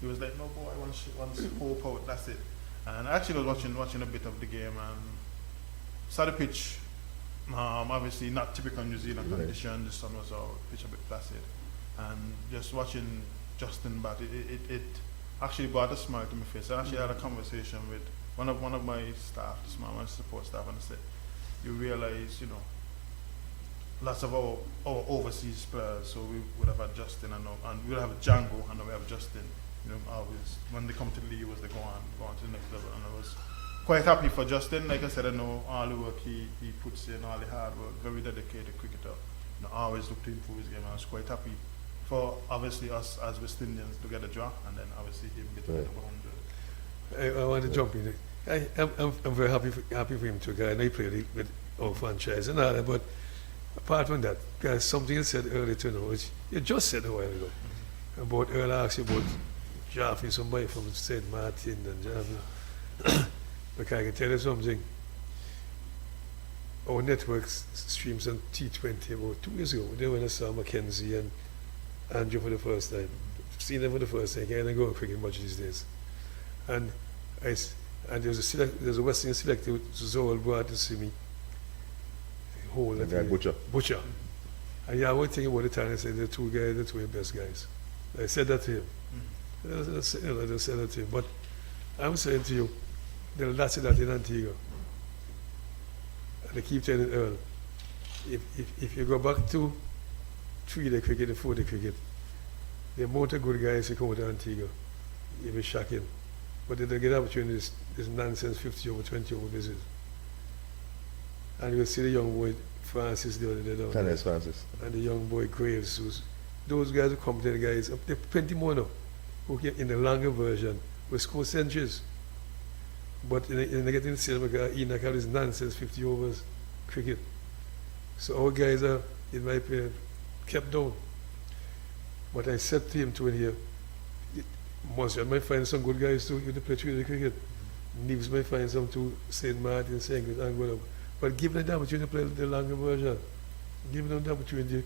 he was like, no boy, once Hope out, that's it. And I actually was watching a bit of the game and saw the pitch. Obviously not typical New Zealand condition. The sun was out, pitch a bit placid, and just watching Justin bat, it actually brought a smile to my face. I actually had a conversation with one of my staff, my support staff, and I said, you realize, lots of our overseas players, so we would have had Justin and we'll have Django, and now we have Justin. Always when they come to the league, they go on to the next level, and I was quite happy for Justin. Like I said, I know all the work he puts in, all the hard work, very dedicated cricketer. Always look to improve his game. I was quite happy for obviously us as West Indians to get a draw, and then obviously him getting number 100. I want to jump in. I'm very happy for him too. I know he played with our franchise and all that, but apart from that, guys, something you said earlier to know, which you just said a while ago, about earlier I asked you about Jaffe, somebody from St. Martin and Jaffe. But I can tell you something. Our network streams on T20 about 2 years ago. They when I saw Mackenzie and Andrew for the first time. Seen them for the first time. I can't go cricket much these days. And there's a West Indian selector Zoel brought to see me. Butcher. Butcher. And yeah, one thing about the time, I said the two guys, the two best guys. I said that to him. I just said that to him. But I'm saying to you, they'll not say that in Antigua. And they keep telling Earl, if you go back to 3-day cricket and 4-day cricket, the amount of good guys who come to Antigua, it'll be shocking. But they don't get opportunities, this nonsense 50 over 20 over visits. And you'll see the young boy Francis the other day down there. Tennis Francis. And the young boy Graves, those guys who come to the guys, there are plenty more now, who get in the longer version, will score centuries. But in the getting the same because Enoch have this nonsense 50 overs cricket. So our guys are, in my opinion, kept down. But I said to him too in here, Monsieur might find some good guys too, you to play 3-day cricket. Neves might find some too, St. Martin, St. Kitts, and whatever. But give them the opportunity to play the longer version. Give them the opportunity.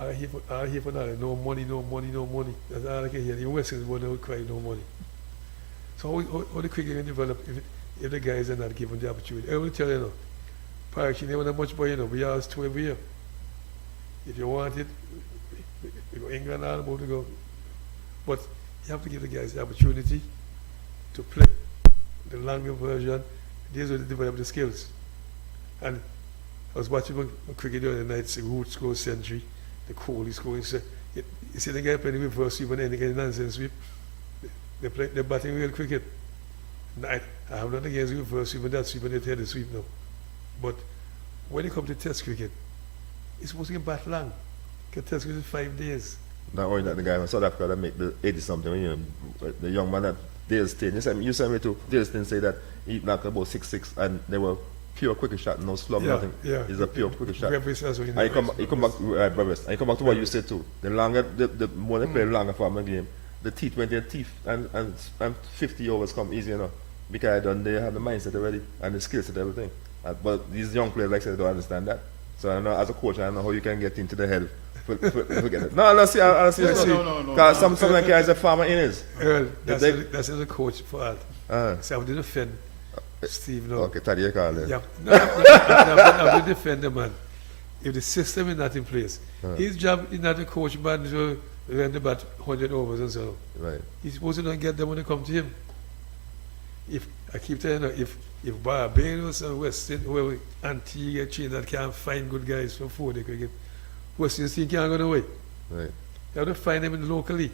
I hear for that. No money, no money, no money. That's all I can hear. The Westerners will cry no money. So how the cricket can develop if the guys are not given the opportunity? I will tell you now, Park, you never know much boy, we ask 2 every year. If you want it, you go England all about to go. But you have to give the guys the opportunity to play the longer version. These will develop the skills. And I was watching my cricket the other night, the Root score century, the Kohli score. You see the guy playing reverse sweep and any kind of nonsense sweep. They're batting real cricket. I have nothing against reverse sweep and that sweep and they tell the sweep now. But when it comes to test cricket, it's supposed to get bat long. Because test cricket is 5 days. Not only that, the guy from South Africa that make the 80-something, you know, the young man that Dale Steyn, you sent me to Dale Steyn say that he knocked about 6-6 and they were pure cricket shot, no slug, nothing. Yeah. It's a pure cricket shot. He come back, right, Brevis. I come back to what you said too. The longer, the more they play longer form of the game, the T20 and 50 overs come easy enough because they have the mindset already and the skill set, everything. But these young players, like I said, don't understand that. So I know as a coach, I don't know how you can get into the head. Forget it. No, see. Because some guys are farmer in his. That's a coach fault. So I'm to defend Steve now. Okay, Taddy, you call it. Yeah, I'm to defend the man. If the system is not in place, his job is not to coach man to run about 100 overs and so on. Right. He's supposed to not get them when they come to him. If I keep telling you, if Barbados and West Indies, Antigua, Trinidad can't find good guys for 4-day cricket, West Indies team can't go away. Right. You have to find them locally.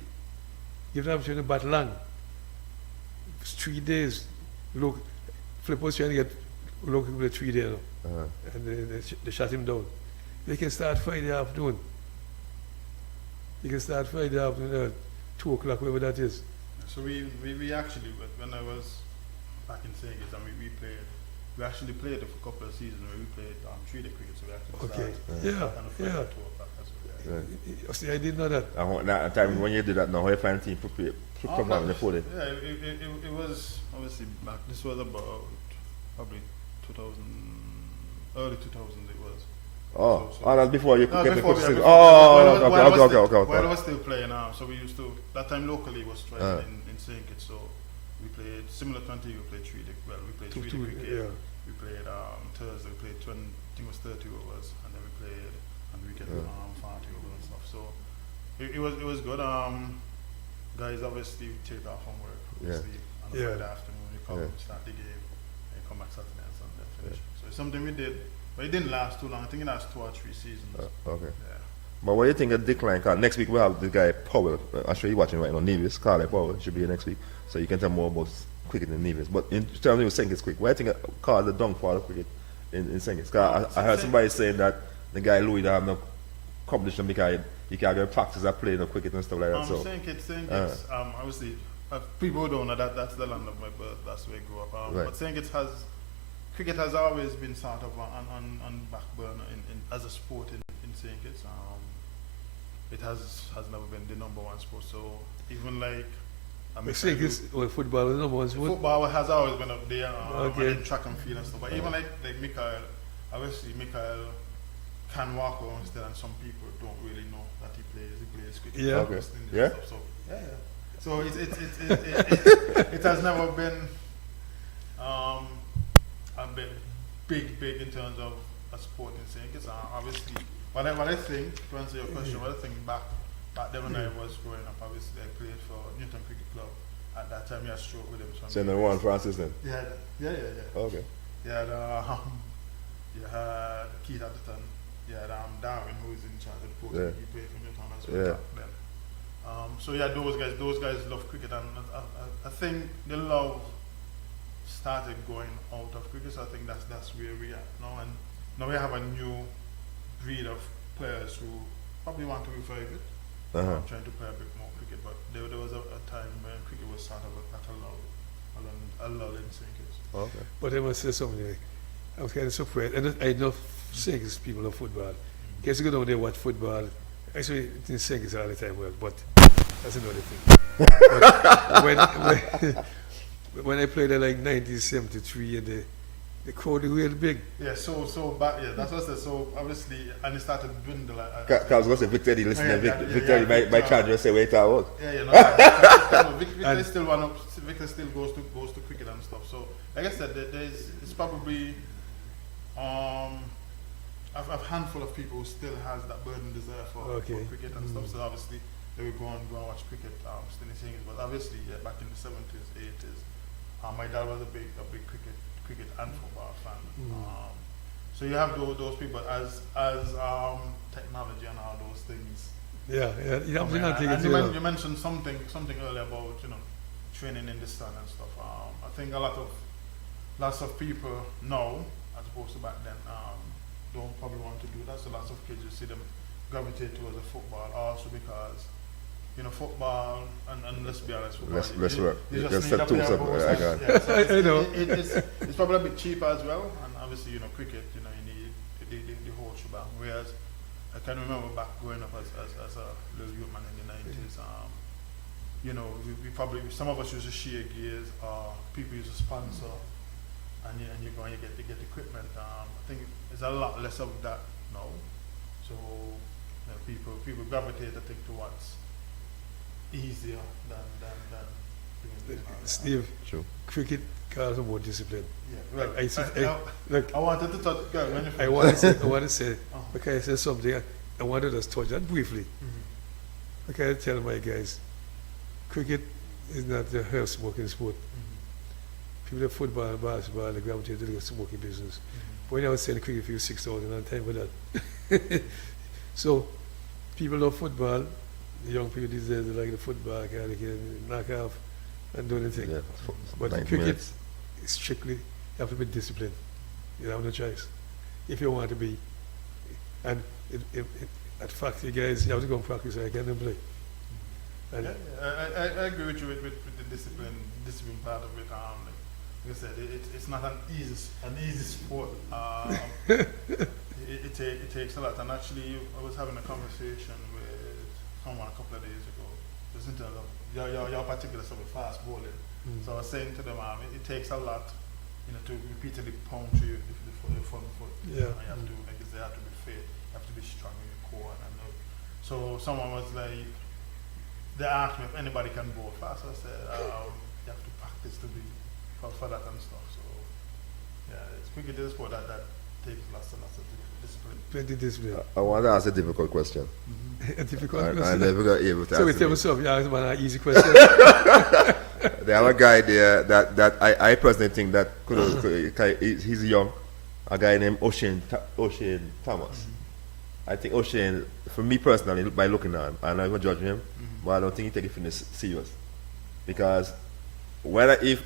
Give them opportunity to bat long. It's 3 days. Look, Flip was trying to get local play 3 days now. And they shut him down. They can start Friday afternoon. You can start Friday afternoon, 2 o'clock, whatever that is. So we actually, when I was back in St. Kitts, and we actually played it for a couple of seasons where we played 3-day cricket, so we actually started. Yeah. See, I didn't know that. That time when you did that now, how you find the team for program in the 4-day? Yeah, it was obviously back, this was about probably 2000, early 2000s it was. Oh, that's before you could get the coach. Okay. While I was still playing, so we used to, that time locally was trying in St. Kitts, so we played similar to Antigua, we played 3-day, we played 3-day cricket. Yeah. We played Thursday, we played 20, I think it was 30 overs, and then we played on the weekend 40 overs and stuff. So it was good. Guys obviously take off from work, obviously, on a Friday afternoon, you come, start the game, and you come back Saturday and Sunday, finish. So it's something we did, but it didn't last too long. I think it lasted 2 or 3 seasons. Okay. Yeah. But what do you think of decline? Cause next week we have the guy Powell. I'm sure you're watching right now. Nevis, Carly Powell should be here next week, so you can tell more about cricket in Nevis. But in terms of St. Kitts quick, what do you think of Carl the downfall of cricket in St. Kitts? Cause I heard somebody saying that the guy Louis don't have no competition because he can't get practice at playing cricket and stuff like that. So St. Kitts, obviously, people don't know that's the land of my birth. That's where I grew up. But St. Kitts cricket has always been sort of on back burner as a sport in St. Kitts. It has never been the #1 sport. So even like St. Kitts, football is #1 sport. Football has always been up there. And track and field and stuff. But even like Mikael, obviously Mikael can walk around still, and some people don't really know that he plays cricket. Yeah. Okay. Yeah. Stuff. So it has never been a big in terms of a sport in St. Kitts. Obviously, what I think, to answer your question, what I think back then when I was growing up, obviously I played for Newton Cricket Club. At that time, you had Stroke with him. So no one Francis then? Yeah. Okay. You had Keith Atherton. You had Darwin, who was in charge of the post. Yeah. He played for Newton as well Yeah. back then. So yeah, those guys love cricket, and I think the love started going out of cricket. So I think that's where we are now, and now we have a new breed of players who probably want to revive it, trying to play a bit more cricket. But there was a time when cricket was sort of at a lull in sinkers. Okay. But I must say something. I was kind of surprised. And I know Sinkers people love football. Guess you go down there watch football. Actually, in Sinkers all the time, well, but that's another thing. But when I played in like 1973 and the crowd was real big. Yeah, so back, yeah, that's what I said. So obviously, and it started to dwindle. Because I was going to say, Victor, you listen to Victor, my charge just say, wait out. Yeah, Victor still Victor still goes to cricket and stuff. So, like I said, it's probably a handful of people who still has that burning desire for cricket and stuff. So obviously, they will go and watch cricket, still in things. But obviously, yeah, back in the 70s, 80s, my dad was a big cricket and football fan. So you have those people as technology and all those things. Yeah. You mentioned something earlier about training in the sun and stuff. I think lots of people now, as opposed to back then, don't probably want to do that. So lots of kids, you see them gravitate towards the football also because football, and let's be honest, football. Let's set tools up. I know. It's probably a bit cheaper as well, and obviously, cricket, you need the whole shebang. Whereas, I can remember back growing up as a little youth man in the 90s, we probably, some of us used to share gears, people used to sponsor, and you go and you get equipment. I think there's a lot less of that now. So, people gravitate, I think, towards easier than doing Steve, True. cricket calls for more discipline. Yeah, well, I wanted to touch. I want to say, okay, I said something. I wanted to touch that briefly. Okay, I tell my guys, cricket is not the health smoking sport. People that football and basketball, they gravitate to the smoking business. When I was saying cricket for you 6,000 on time for that. So, people love football. The young people these days, they like the football, they can knock off and do anything. Yeah, but cricket, is strictly, you have to be disciplined. You have no choice. If you want to be. And at factory, guys, you have to go and practice again and play. And I agree with you with the discipline part of it. Like I said, it's not an easy sport. It takes a lot. And actually, I was having a conversation with someone a couple of days ago, just in terms of your particular sort of fast bowling. So I was saying to them, it takes a lot, to repeatedly puncture the front foot. Yeah. And you have to, like you say, you have to be fit, you have to be strong in your core. So someone was like, they asked me if anybody can bowl fast. I said, you have to practice to be for that and stuff. So yeah, it's cricket is a sport that takes lots and lots of discipline. plenty discipline. I want to ask a difficult question. A difficult I question. never got able to So we answer tell it. myself, you ask man an easy question. They have a guy there that I personally think that he's young. A guy named O'Shane Thomas. I think O'Shane, for me personally, by looking at him, I'm not going to judge him, but I don't think he take it fitness serious. Because if you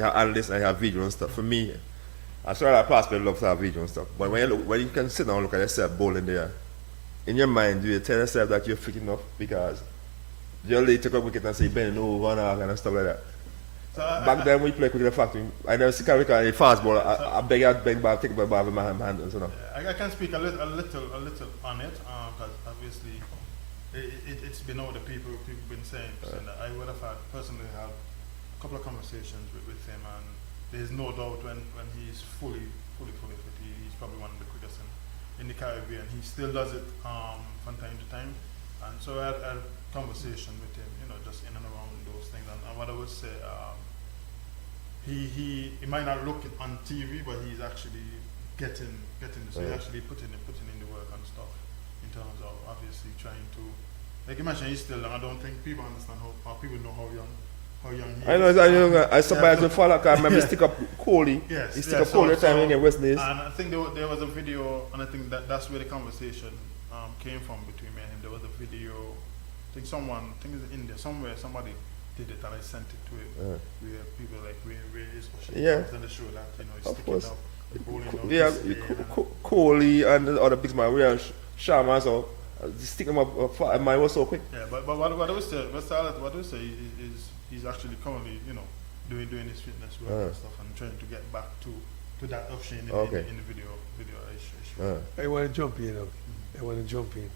have analysts and you have video and stuff, for me, I'm sure that prospect loves to have video and stuff. But when you can sit down and look at yourself bowling there, in your mind, do you tell yourself that you're fit enough? Because you're late to take a wicket and say bending over and all kind of stuff like that. So Back then we play cricket factory, I never see Carrick a fast ball. I beg ball, take the ball with my hand and so on. I can speak a little on it, because obviously it's been all the people been saying that I would have personally had a couple of conversations with him, and there's no doubt when he's fully fit, he's probably one of the quickest in the Caribbean. He still does it from time to time, and so I had a conversation with him, just in and around those things. And what I would say, he might not look it on TV, but he's actually getting. So he's actually putting in the work and stuff. obviously trying to, like you mentioned, he's still young. I don't think people understand how people know how young he is. I surprised with Fallout. I remember he stick up Coley. Yes, He stick up Coley the time in West Indies. And I think there was a video, and I think that's where the conversation came from between me and him. There was a video, I think it's in India, somewhere, somebody did it and I sent it to him. Where people like, where is Oshie? Yeah. Then they show that, you know, he's Of sticking course. up, bowling out. Yeah, this way, Coley and the other big man, we are Sharma, so stick him up. Mine was so quick. Yeah, but what I would say, is he's actually currently, you know, doing his fitness work and stuff and trying to get back to that option in the video I showed. I want to jump in, you know. I want to jump in.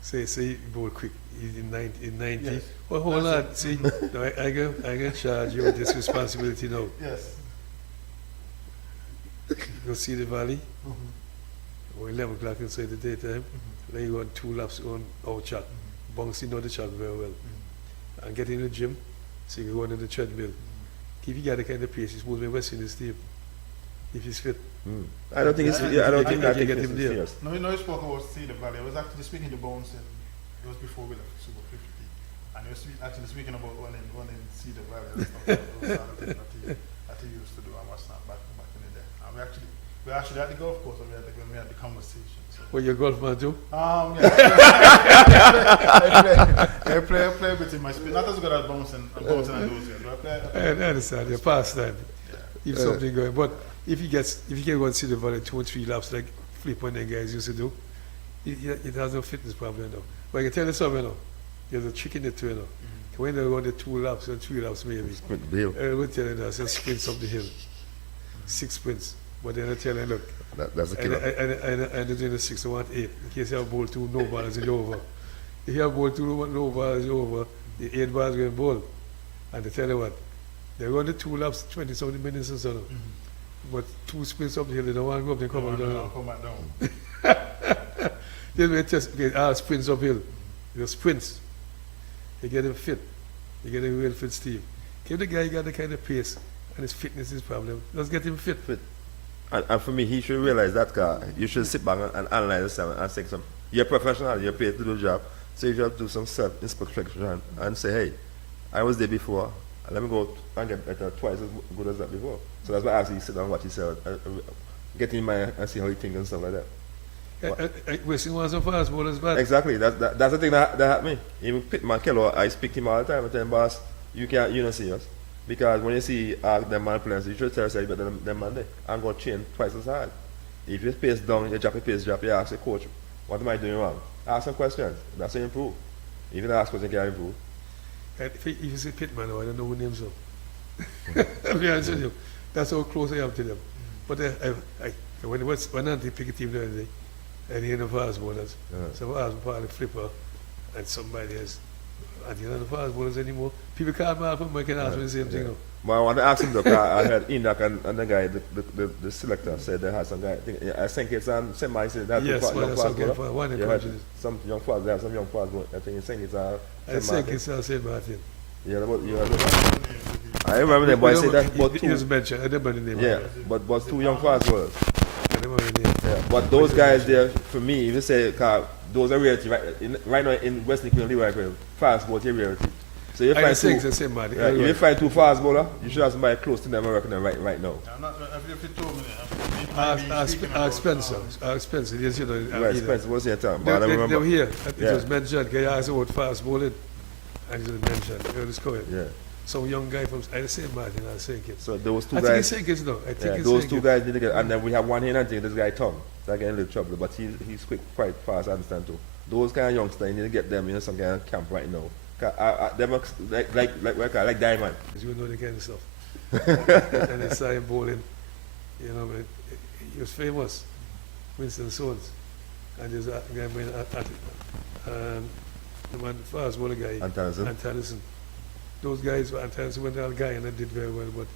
say you bowl quick. In 90. Yes. Well, hold on. See, no, I can charge you with this responsibility now. Yes. Go see the valley. Or 11 o'clock inside the daytime. Then you want 2 laps on our track. Bunksy know the track very well. And get in the gym. So you go on the treadmill. If you get the kind of pace, he's supposed to be West Indies team. If he's fit. I don't think it's. I don't think I can get him there. No, you spoke about Cedar Valley. I was actually speaking to Bones, and it was before we left Super 50. And he was actually speaking about one in Cedar Valley and stuff. Those are the things that he used to do and what's not back in the day. And we actually at the golf course and we had the conversation. So. Well, you're a golf man too? Yeah. I play a bit in my spin. Not as good as bouncing and those guys, but I play. I understand. Your pastime. If something going. But if he can go and see the valley 2 or 3 laps like Flip and them guys used to do, it has no fitness problem now. But I can tell you something, you know. There's a trick in it too, you know. When they go the 2 laps or 3 laps maybe, Sprint the hill. I will tell you that, just sprints up the hill. 6 sprints. But then I tell you, look, That's a killer. and doing the 6, I want 8. In case you have ball 2, no balls is over. If you have ball 2, no balls is over, the 8 balls going ball. And I tell you what, they run the 2 laps, 20-something minutes or so. But 2 sprints up the hill, they don't want to go up, they come back down. Then we test sprints uphill. The sprints. You get him fit. You get him real fit, Steve. Give the guy got the kind of pace, and his fitness is problem. Let's get him fit. And for me, he should realize that you should sit back and analyze yourself and say something. You're a professional, you're paid to do the job, so you have to do some self-inspection and say, hey, I was there before, let me go and get better twice as good as that before. So that's why I asked you to sit down and watch yourself, get in mind and see how you think and stuff like that. Wasting one so fast, ball is bad. Exactly, that's the thing that happened me. Even Pittman Keller, I speak to him all the time. I tell him, boss, you don't see us. Because when you see them man players, you should tell yourself better than them man there. I'm going to train twice as hard. If your pace down, you drop your pace drop, you ask your coach, what am I doing wrong? Ask some questions. That's how you improve. If you don't ask questions, you can't improve. If you say Pittman, I don't know who names them. I'll be honest with you. That's how close I am to them. But when I pick a team the other day, and he had the fast bowlers. So I was part of the flipper, and somebody else. And you know the fast bowlers anymore. People can't mail from I can ask me the same thing. But I want to ask him though, 'cause I heard Enoch and the guy, the selector said they had some guy, I think it's on semi, said that Yes, young fast bowler. one in You had countries. some young fast, they have some young fast bowler. I think it's I think it's St. Martin. Yeah, I remember the boy said that, but He was mentioned, I don't remember the name. yeah, but 2 young fast bowlers. I don't remember the name. Yeah, but those guys there, for me, if you say, 'cause those are rarity, right now in West Nickel, fast bowlers are rarity. So you I find think two, it's the same man. yeah, if you find 2 fast bowlers, you should have somebody close to them and working them right now. If you told me Ask Spencer. Ask Spencer. Yes, you know. Right, Spencer was here time, They but I were remember. here. It Yeah. was mentioned. He asked about fast bowling. And it was mentioned. It was going. Yeah, Some young guy from I say Martin, I say it. so those 2 I think guys, he's saying it though. I think yeah, he's those saying 2 it. guys need to get, and then we have one here and I think this guy Tom. That guy in a little trouble, but he's quick, quite fast, I understand too. Those kind of youngsters, you need to get them in some kind of camp right now. 'Cause them like Diamond. You know the kind of stuff. And I saw him bowling. You know, but he was famous. Winston Sons. And there's a guy the man fast bowler guy. Antonison. Those guys were Antonison went down guy and they did very well, but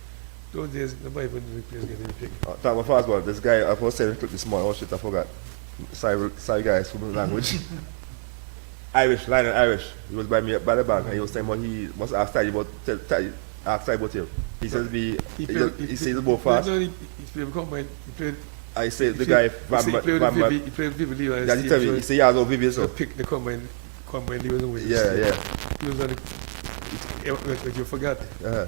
those days nobody even replaced getting picked. Talk about fast ball, this guy, I was saying quick this morning, oh shit, I forgot. Sorry guys, from the language. Lionel Irish. He was by me by the back and he was saying what he must ask Ty about him. He says he says about fast. He played combine, he played I say the guy He played with Vivi Levi. that he tell me, he say, yeah, no, Vivi, so. Pick the combine he was away. Yeah. He was on like you forgot. Uh-huh.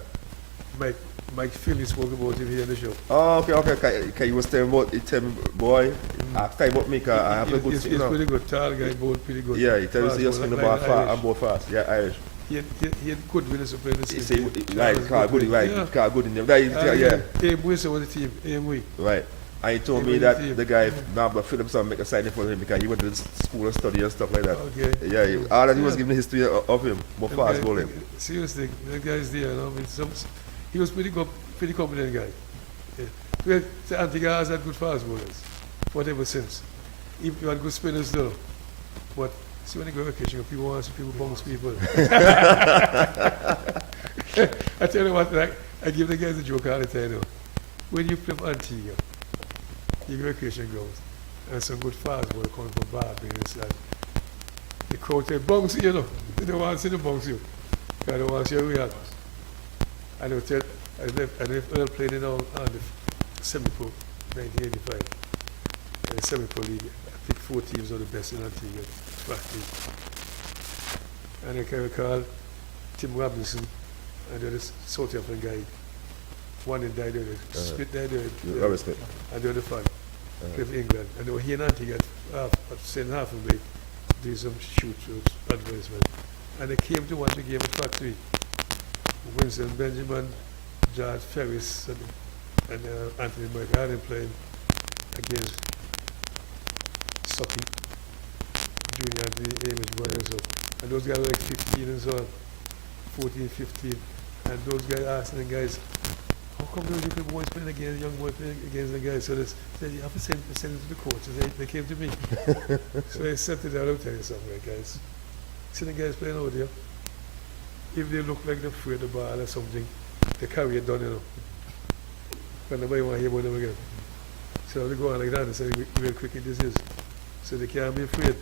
Mike Philly spoke about him here on the show. Oh, okay. He was telling about it, tell me, boy, ask him about me, 'cause I have a good He's swing now. pretty good, tall guy, both pretty good. Yeah, he tells me he just swing the ball like fast Irish. and ball fast. Yeah, Irish. He had good winners to play in the He same say, team. right, Charles car good, right, Yeah. car good in them. Yeah. Abe Wilson was the team, AMW. Right. And he told He me was that the team. the guy, Nabla Phillipson, make a signing for him because he went to school and study and stuff like that. Okay. Yeah, all that he was Yeah. giving the history of him, more fast bowling. Seriously, that guy's there. You know? I mean, he was pretty competent guy. Yeah. Well, the Antigua has had good fast bowlers, whatever since. You had good spinners though. But see when you go vacation, people want to see people bounce people. I tell you what, like, I give the guys a joke all the time. You know. When you play for Antigua, you go vacation grounds, and some good fast bowler coming from Barbados, and the crowd say, bounce you know. They don't want to see the bounce you. I don't want to see how we are. I know Earl played in on the semi-pro 1985. In the semi-pro league, I think 4 teams are the best in Antigua, practically. And I can recall Tim Robinson and the other South African guy. One that died there, Split died there, Robert Smith. and the other fan, played for England. And they were here in Antigua at St. Halfway, doing some shoots with advertisement. And they came to watch the game at Factory. Winston Benjamin, George Ferris, and Anthony McGarden playing against Sucky, Junior Anthony Amos Brothers. So. And those guys were like 15 and so on, 14, 15. And those guys asking the guys, how come those little boys playing against young boys playing against the guys? So they said, you have to send it to the coach. And they came to me. So I said to them, I'll tell you something, guys. See the guys playing out there? If they look like they're afraid of the ball or something, they carry it down, you know. But nobody want to hear about them again. So they go on like that and say, real cricket this is. So they can't be afraid.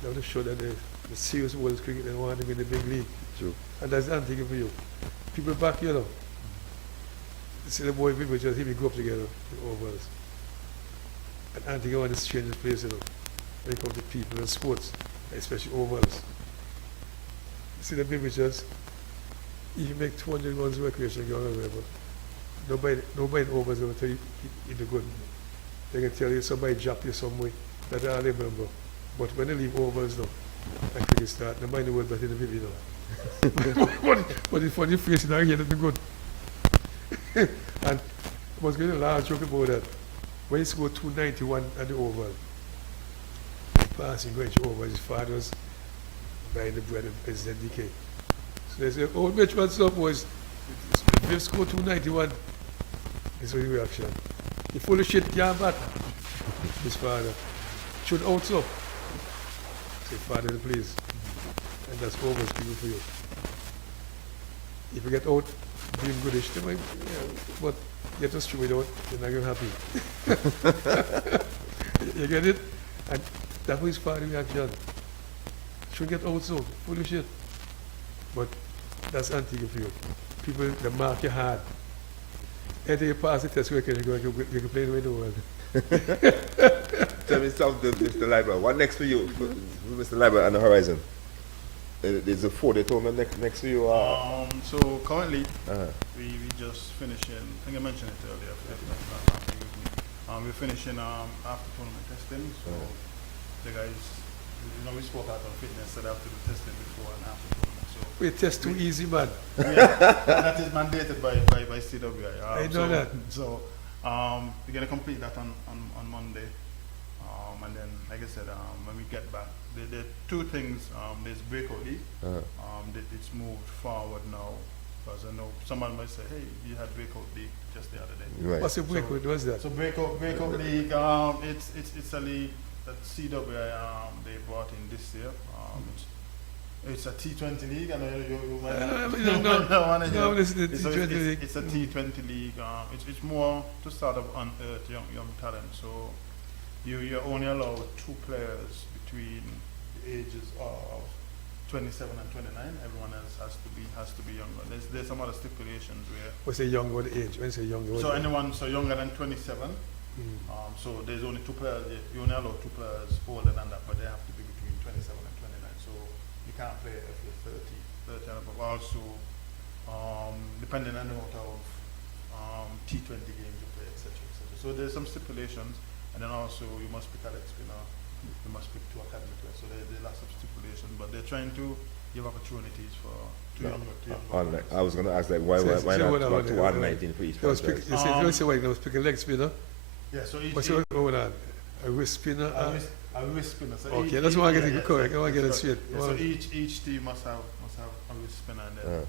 They have to show that the serious world cricket, they want them in the big league. True. And that's the thing for you. People back, you know. See the boy people just he grew up together in overs. And Antigua is a strange place, you know. When it comes to people and sports, especially overs. See the big pictures, if you make 200 runs recreation ground or whatever, nobody in overs will tell you you do good. They can tell you somebody dropped you some way. That's all they remember. But when they leave overs now, and cricket start, nobody in the world better than Vivi now. but it's funny face in our head, it's good. And I was going to laugh joke about that. When he scored 291 at the oval, passing going to over, his father's buying the bread and President DK. So they say, oh, which one stuff was, if you scored 291, this was the reaction. He full of shit, can't bat. His father. Should out so. Say, father, please. And that's overs people for you. If you get out, being goodish, they might, but get us through without, you're not going to happy. You get it? And that was his father reaction. Should get out so, full of shit. But that's Antigua for you. People that mark you hard. After you pass the test, you can play with the world. Tell me something, Mr. Liber. What next for you, Mr. Liber, on the horizon? There's a 4 they told me next for you. So currently, we just finishing. I think I mentioned it earlier. We're finishing after tournament testing. So the guys, we spoke out on fitness, so they have to do testing before and after tournament. So We test too easy, man. that is mandated by CWI. I know that. So we're gonna complete that on Monday, and then like I said, when we get back, there are 2 things. There's breakout league. It's moved forward now, because I know someone might say, hey, you had breakout league just the other day. Right. What's the breakout? What's that? So breakout league, it's a league that CWI they brought in this year. It's a T20 league. I know you might no, this is the so T20 league. It's a T20 league. It's more to sort of unearth young talent. So you're only allowed 2 players between the ages of 27 and 29. Everyone else has to be younger. There's some other stipulations where. What's a young old age? When you say young old So age? anyone younger than 27 So there's only two players. You only allow two players older than that, but they have to be between 27 and 29. So you can't play if you're 30 and above. Also, depending on the amount of T20 games you play, etc., etc. So there's some stipulations, and then also you must pick a leg spinner, you must pick two academy players. So there are lots of stipulations, but they're trying to give opportunities for younger players. I was going to ask that why not 119 for each franchise? You say why I was picking leg spinner. Yeah, so each What's team, going on? A wrist spinner. a wrist spinner. So Okay, each- that's why I get yeah, it correct. I want to get it that's straight. correct. Yeah, so each team must have a wrist spinner, and then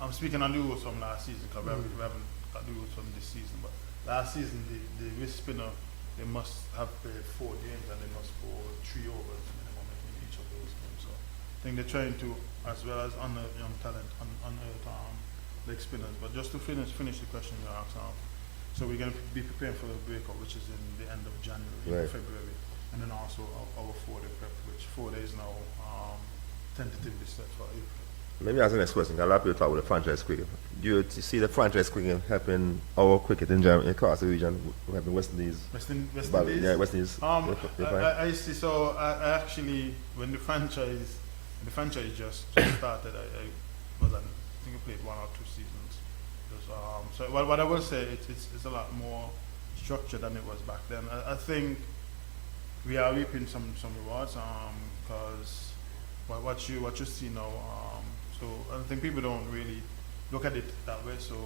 I'm speaking on the rules from last season because we haven't got the rules from this season. But last season, the wrist spinner, they must have played 4 games and they must score 3 overs minimum in each of those games. So I think they're trying to, as well as unearth young talent, unearth leg spinners. But just to finish the question you asked, so we're going to be preparing for the breakup, which is in the end of January, Right. February, and then also our 4-day prep, which 4 days now tentatively set for April. Let me ask the next question. A lot of people talk about the franchise cricket. Do you see the franchise cricket helping our cricket in Germany, across the region? We have the West Indies. West Indies? Yeah, West Indies. I see. So I actually, when the franchise just started, I was on, I think I played 1 or 2 seasons. So what I will say, it's a lot more structured than it was back then. I think we are reaping some rewards because what you see now. So I think people don't really look at it that way. So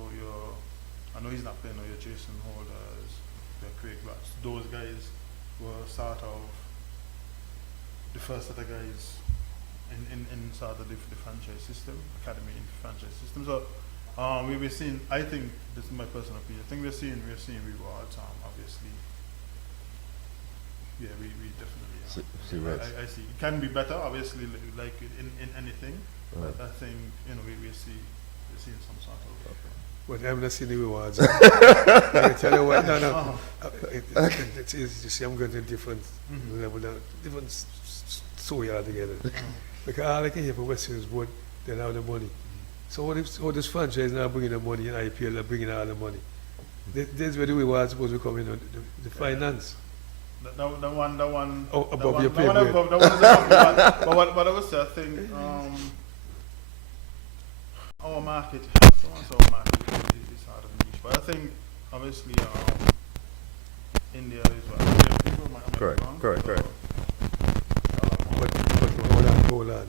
I know he's not playing now. You're Jason Holders, you're Craig Ross. Those guys were sort of the first set of guys in sort of the franchise system, academy in franchise system. So we're seeing. I think this is my personal opinion. I think we're seeing rewards. Obviously, yeah, we definitely. I see. It can be better, obviously, like in anything. But I think we're seeing some sort of. But I'm not seeing the rewards. I tell you what, no. It's you see, I'm going to a different level, different story altogether. Because all I can hear from West Indies board, they have the money. So all this franchise now bringing the money in IPL, they're bringing all the money. This where the rewards supposed to come in, the finance. The one. Oh, above your the pay one grade. above, the one is above. But what I would say, I think our market, is hard of niche. But I think obviously India is what. Correct. But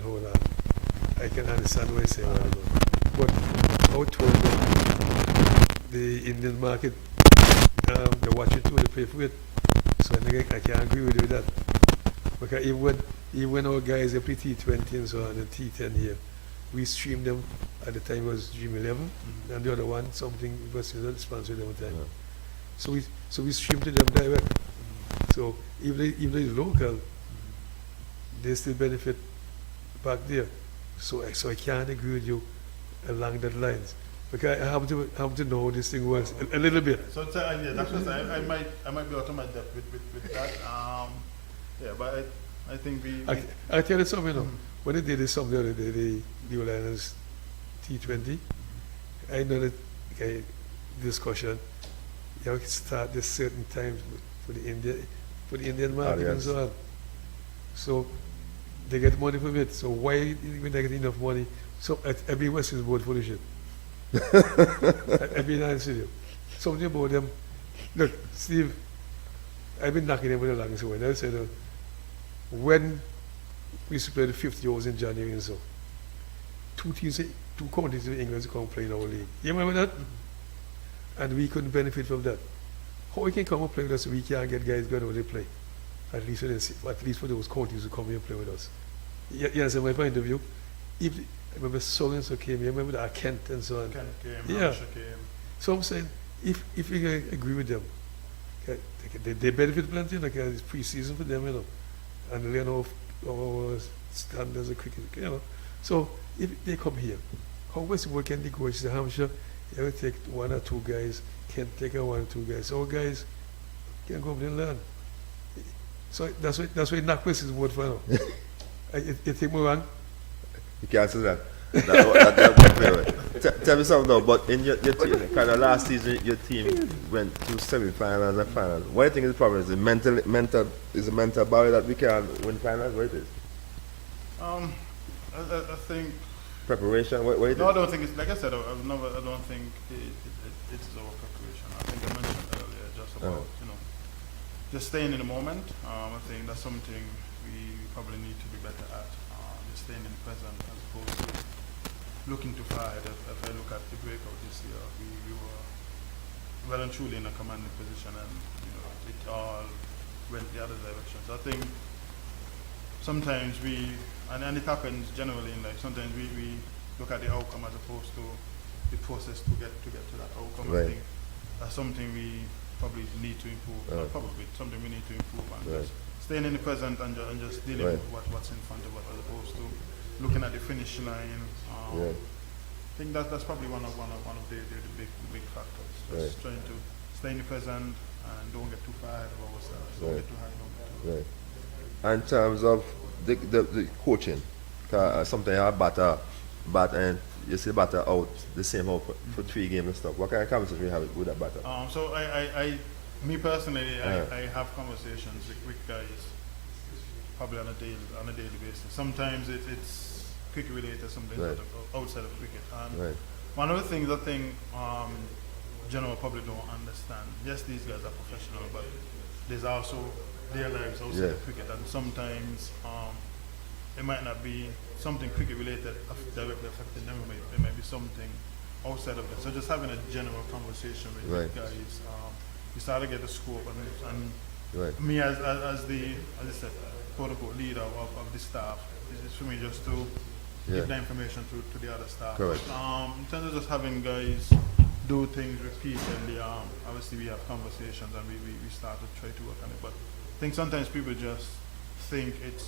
hold on. I can understand what you say, but how told the Indian market, they watch it too, they pay for it. So I can't agree with you with that. Because even when our guys they play T20 and so on, and T10 here, we stream them at the time it was Dream 11, and the other one, something was sponsored them at the time. Yeah. So we stream to them direct. So even though it's local, they still benefit back there. So I can't agree with you along that lines. Because I have to know how this thing works a little bit. So yeah, that's what I might be out of my depth with that. Yeah, but I think I tell you something, when they did this something the other day, the Lions T20, I know that discussion, you have to start this certain times for the Indian market and so on. So they get money from it. So why when they get enough money? So every West is board full of shit. I've been honest with you. Something about them. Look, Steve, I've been knocking them with the longest way. I said, when we used to play the 50 overs in January and so, two counties in England come play in our league. You remember that? And we couldn't benefit from that. How we can come and play with us, we can't get guys going over they play. At least for those counties who come here and play with us. You understand my point of view? I remember so-and-so came here, remember that Kent and so on. Kent came, Yeah. Hampshire came. So I'm saying, if we can agree with them, okay, they benefit plenty, like it's pre-season for them, and they learn our standards of cricket, So if they come here, how Westwood can they go to Hampshire? They will take 1 or 2 guys, can take 1 or 2 guys. So our guys can go up and learn. So that's why knock West is word for now. You think me wrong? You can't say that. That play well. Tell me something though, but in your team, kind of last season, your team went to semi-finals and finals. What do you think is the problem? Is it mental barrier that we can't win finals? What it is? I think. Preparation? What do you No, I think? don't think it's like I said. I don't think it's our preparation. I think I mentioned earlier just about just staying in the moment. I think that's something we probably need to be better at. Just staying in the present as opposed to looking to fight. If I look at the breakout this year, we were well and truly in a commanding position, and it all went the other direction. So I think sometimes and it happens generally in life. Sometimes we look at the outcome as opposed to the process to get to that outcome. Right. I think that's something we probably need to improve. Not probably something we need to improve on. Right. Just staying in the present and just dealing Right. with what's in front of us as opposed to looking at the finish line. Right. I think that's probably one of the big factors. Just trying to stay in the present and don't get too far ahead of ourselves. Don't get too high. Don't get too Right. And in terms of the coaching, sometimes I bat and you see batter out the same out for 3 games and stuff. What kind of conversation we have with that batter? So me personally, I have conversations with guys probably on a daily basis. Sometimes it's cricket related, sometimes Right. outside of cricket. And Right. one of the things I think general public don't understand. Yes, these guys are professional, but there's also their lives outside of cricket, and sometimes it might not be something cricket related directly affecting them. It might be something outside of it. So just having a general conversation with Right. guys, you start to get the scope, and Right. me as I said, quote unquote leader of the staff, it's for me just to give the information to the other staff. Correct. In terms of just having guys do things repeatedly, obviously we have conversations and we start to try to work on it. But I think sometimes people just think it's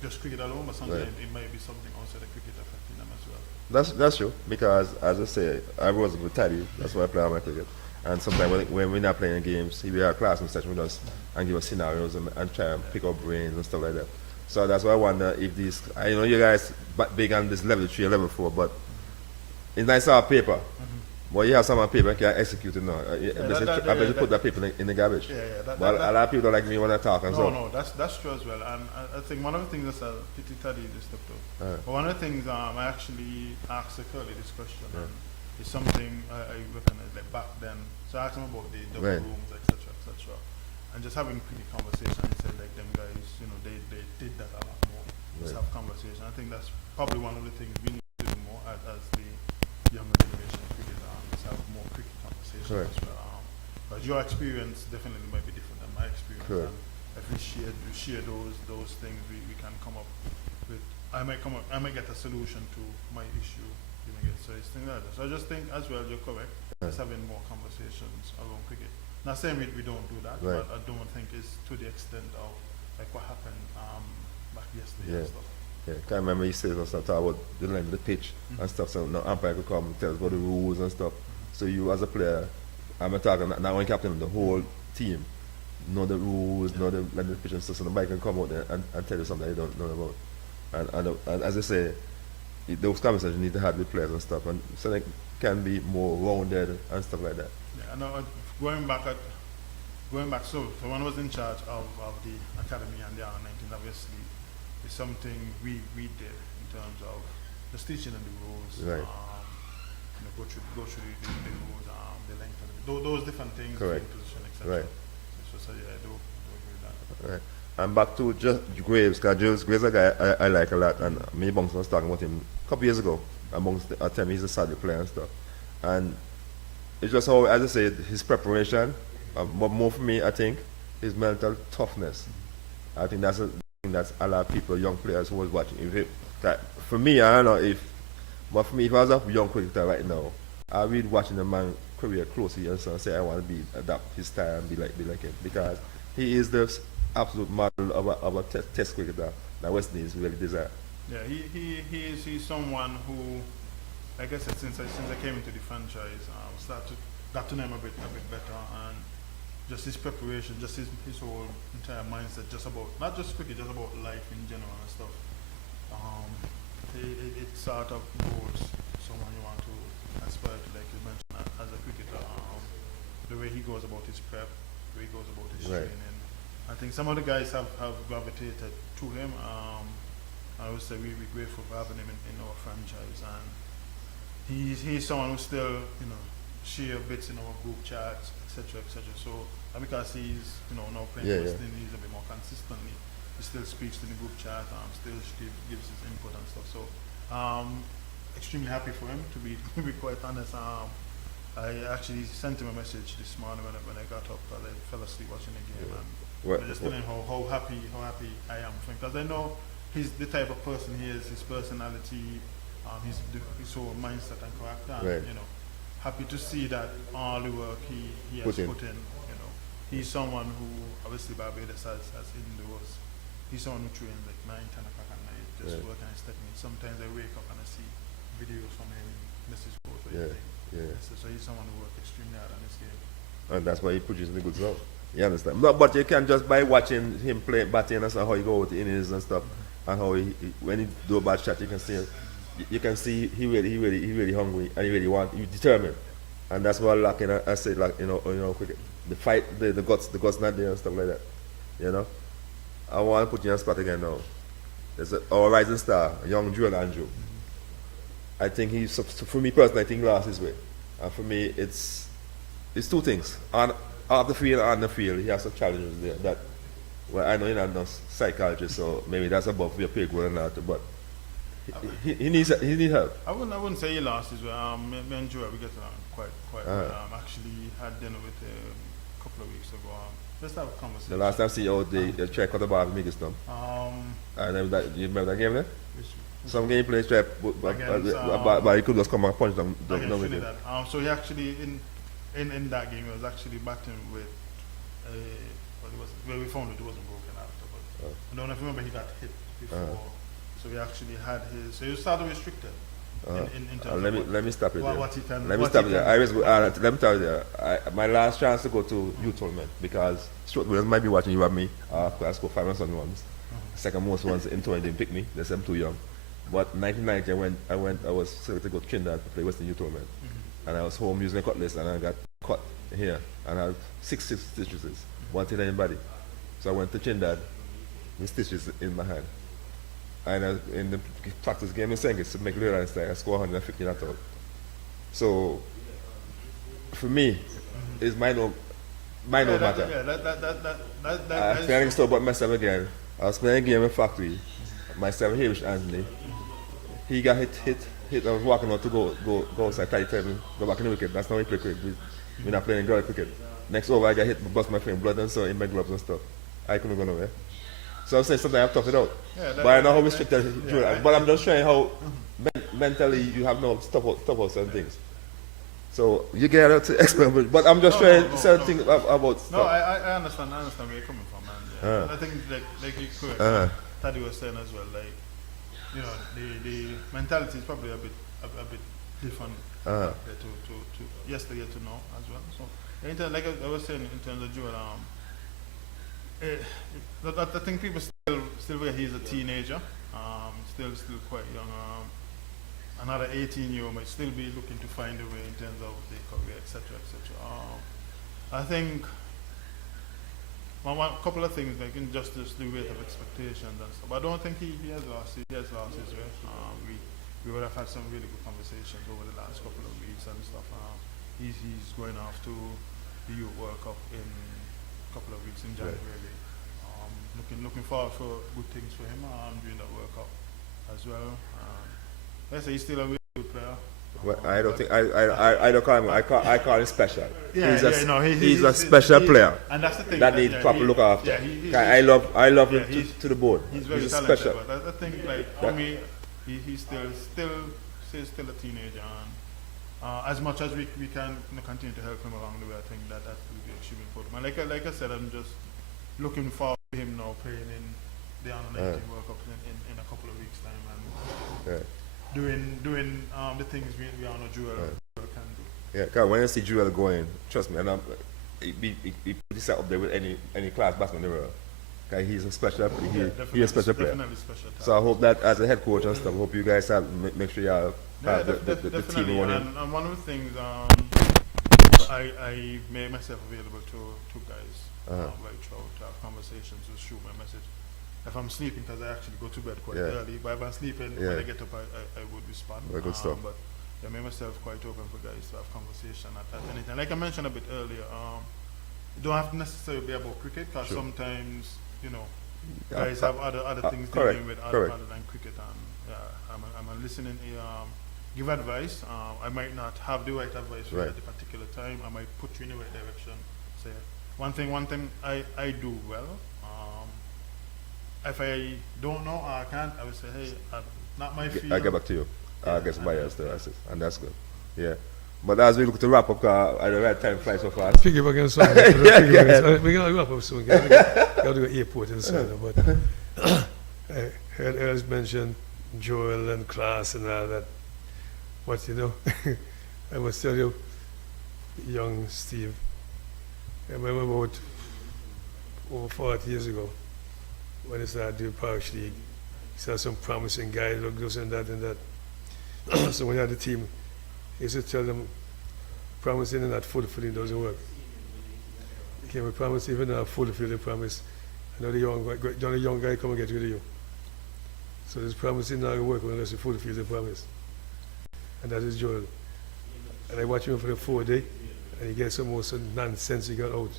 just cricket alone, but sometimes it might be something outside of cricket affecting them as well. That's true, because as I say, I was with Teddy, that's why I play on my cricket. And sometimes when we're not playing games, he will have class and session with us and give us scenarios and try and pick up brains and stuff like that. So that's why I wonder if these, I know you guys big on this level 3 or level 4, but it's nice to have paper. But you have some on paper and can execute it now. I bet you put that paper in the garbage. But a lot of people don't like me when I talk and so. No, that's true as well. And I think one of the things that's pretty Teddy this stuff though. But one of the things I actually asked Curly this question, and it's something I recognize like back then. So I asked him about the double rooms, etc. And just having pretty conversation, he said like them guys, they did that a lot more. Just have conversation. I think that's probably one of the things we need to do more as the younger generation of cricket. Just have more cricket conversation as well. But your experience definitely might be different than my experience. And if we share those things, we can come up with. I might get a solution to my issue. You may get things like that. So I just think as well, you're correct. Just having more conversations around cricket. Not saying we don't do that, but I don't think it's to the extent of like what happened back yesterday and stuff. Yeah, can't remember he says and stuff talk about the length of the pitch and stuff. So now umpire could come and tell us about the rules and stuff. So you as a player, I'm talking not only captain, the whole team know the rules, know the length of the pitch and stuff. So nobody can come out there and tell you something you don't know about. And as I say, those conversations need to have with players and stuff, and so they can be more rounded and stuff like that. Yeah, and going back, so when I was in charge of the academy and the R19, obviously, it's something we did in terms of just teaching them the rules. Right. Go through the rules, the length of those different things, Correct. position, etc. Right. So yeah, I do agree with that. Right. And back to just Graves, because Graves is a guy I like a lot, and me Bunks was talking about him a couple years ago. Amongst at time he's a solid player and stuff. And it's just how, as I said, his preparation, but more for me, I think, his mental toughness. I think that's a lot of people, young players who was watching. For me, I don't know but for me, if I was a young cricketer right now, I would be watching the man career closely and so say I want to adapt his style and be like him, because he is the absolute model of a test cricketer that West Indies really desire. Yeah, he's someone who, like I said, since I came into the franchise, got to know him a bit better, and just his preparation, just his whole entire mindset, just about not just cricket, just about life in general and stuff. sort of goals someone you want to aspire to, like you mentioned, as a cricketer, the way he goes about his prep, the way he goes about his Right. training. I think some of the guys have gravitated to him. I would say we're grateful for having him in our franchise, and he's someone who still, you know, share bits in our group chats, etc., etc. So because he's, you know, now playing Yeah, West yeah. Indies a bit more consistently, he still speaks to the group chat, still gives his input and stuff. So extremely happy for him, to be to be quite honest. I actually sent him a message this morning when I got up, but I fell asleep watching the game, and What- I just telling him how happy I am for him, because I know he's the type of person he is, his personality, his whole mindset and character, and, Right. you know, happy to see that all the work he has Put in. put in. You know, he's someone who obviously Barbados has indoors. He's someone who trains like 9, 10 o'clock at night, just Right. working his technique. Sometimes I wake up and I see videos from him, message coach, or Yeah, anything. yeah. So he's someone who works extremely hard on his game. And that's why he produces the good stuff. You understand? No, but you can just by watching him play batting and how he go with the innings and stuff, and how he when he do a bad shot, you can see he really hungry, and he really he determined, and that's what lacking. I say, like, you know, cricket, the fight, the guts not there and stuff like that. You know, I want to put you on the spot again now. There's our rising star, young Joel Andrew. I think he's, for me personally, I think lost his way, and for me it's two things. Off the field and on the field, he has some challenges there. That, well, I know you're not no psychologist, so maybe that's above your pay grade or not, but he needs help. I wouldn't say he lost his way. Me and Joel, we get along quite well. Actually had dinner with him a couple of weeks ago. Let's have a conversation. The last time I see you, they try to cut the ball and make it stump. And then you remember that game there? Some game players try, but he could just come and punch them. Against Trinidad. So he actually in that game he was actually batting with what it was. Well, we found it wasn't broken after, but I don't know if you remember he got hit before. So he actually had his. So he was sort of restricted. In terms of let me stop it there. what he can. Let me what stop he there. can- I was let me tell you there. My last chance to go to youth tournament, because Stuart Williams might be watching you and me. I scored 5 and once. Second most ones in tournament didn't pick me. They said I'm too young. But 1990 I was selected to go to Trinidad to play Western Youth Tournament. And I was home using a cutlass and I got cut here and I had six stitches, one thing anybody. So I went to Trinidad with stitches in my hand. And in the practice game in Sengis to make later I scored 150 that out. So for me, it's my no matter. That I'm is playing still about myself again. I was playing a game in factory. Myself, Hamish Anthony. He got hit. I was walking out to go outside, try to go back in the wicket. That's not how we play cricket. We're not playing girl cricket. Next over, I got hit, bust my friend, blood and so in my gloves and stuff. I couldn't go nowhere. So I'm saying sometimes I have to tough it out. But I know how restricted but I'm just showing how mentally you have no stuff out certain things. So you get out to explain, but I'm just showing certain things about stuff. No, I understand where you're coming from, man. Yeah. I think like you correct. Taddy was saying as well, like, you know, the mentality is probably a bit different to yesterday to now as well. So in terms, like I was saying, in terms of Joel, I think people still where he's a teenager, still quite young. Another 18-year-old might still be looking to find a way in terms of their career, etc., etc. I think one couple of things, like injustice, the weight of expectations and stuff. But I don't think he has lost his way. We would have had some really good conversations over the last couple of weeks and stuff. He's going off to the Youth World Cup in a couple of weeks in January. Looking forward for good things for him during that World Cup as well. Let's say he's still a really good player. Well, I don't think I don't call him. I call him special. He's a special player and that's the thing that needs proper look after. I love him to the board. He's very he's talented, special. but I think like for me, he's still a teenager, and as much as we can continue to help him along the way, I think that will be extremely important. And like I said, I'm just looking forward to him now playing in the Under-19 World Cup in a couple of weeks' time and doing the things we all know Joel can do. Yeah, because when I see Joel going, trust me, and he put himself up there with any class batsman in the world. 'Cause he's a special Yeah, he's a special player. definitely special talent. So I hope that as a head coach and stuff, I hope you guys have make sure you have Yeah, the team definitely. you want in. And one of the things I made myself available to guys right throughout to have conversations, to shoot my message. If I'm sleeping, because I actually go to bed quite Yeah. early, but if I'm sleeping, Yeah. when I get up, I would respond. Very good stuff. But I made myself quite open for guys to have conversation at any time. Like I mentioned a bit earlier, it don't have to necessarily be about cricket, because Sure. sometimes, you know, Yeah, guys have other things correct, dealing with correct. other than cricket. And yeah, I'm a listening, give advice. I might not have the right advice for you Right. at the particular time. I might put you in the right direction. Say one thing I do well. If I don't know or I can't, I would say, hey, not my field. I'll get back to you. I'll Yeah, get somebody else to yeah. assist, and that's good. Yeah. But as we look to wrap up, at the right time flies so fast. Pick up again soon. We're going to wrap up soon. Got to go to the airport and so on. But I heard Earls mention Joel and class and all that. But you know, I must tell you, young Steve, I remember about over 40 years ago when I started doing Parish League. Saw some promising guys, look this and that and that. So when I had the team, I used to tell them, promising and not fulfilling doesn't work. You can't promise even not fulfill the promise. Another young guy come and get rid of you. So this promising not going to work unless you fulfill the promise. And that is Joel. And I watched him for the 4 day, and he gets some more some nonsense he got out.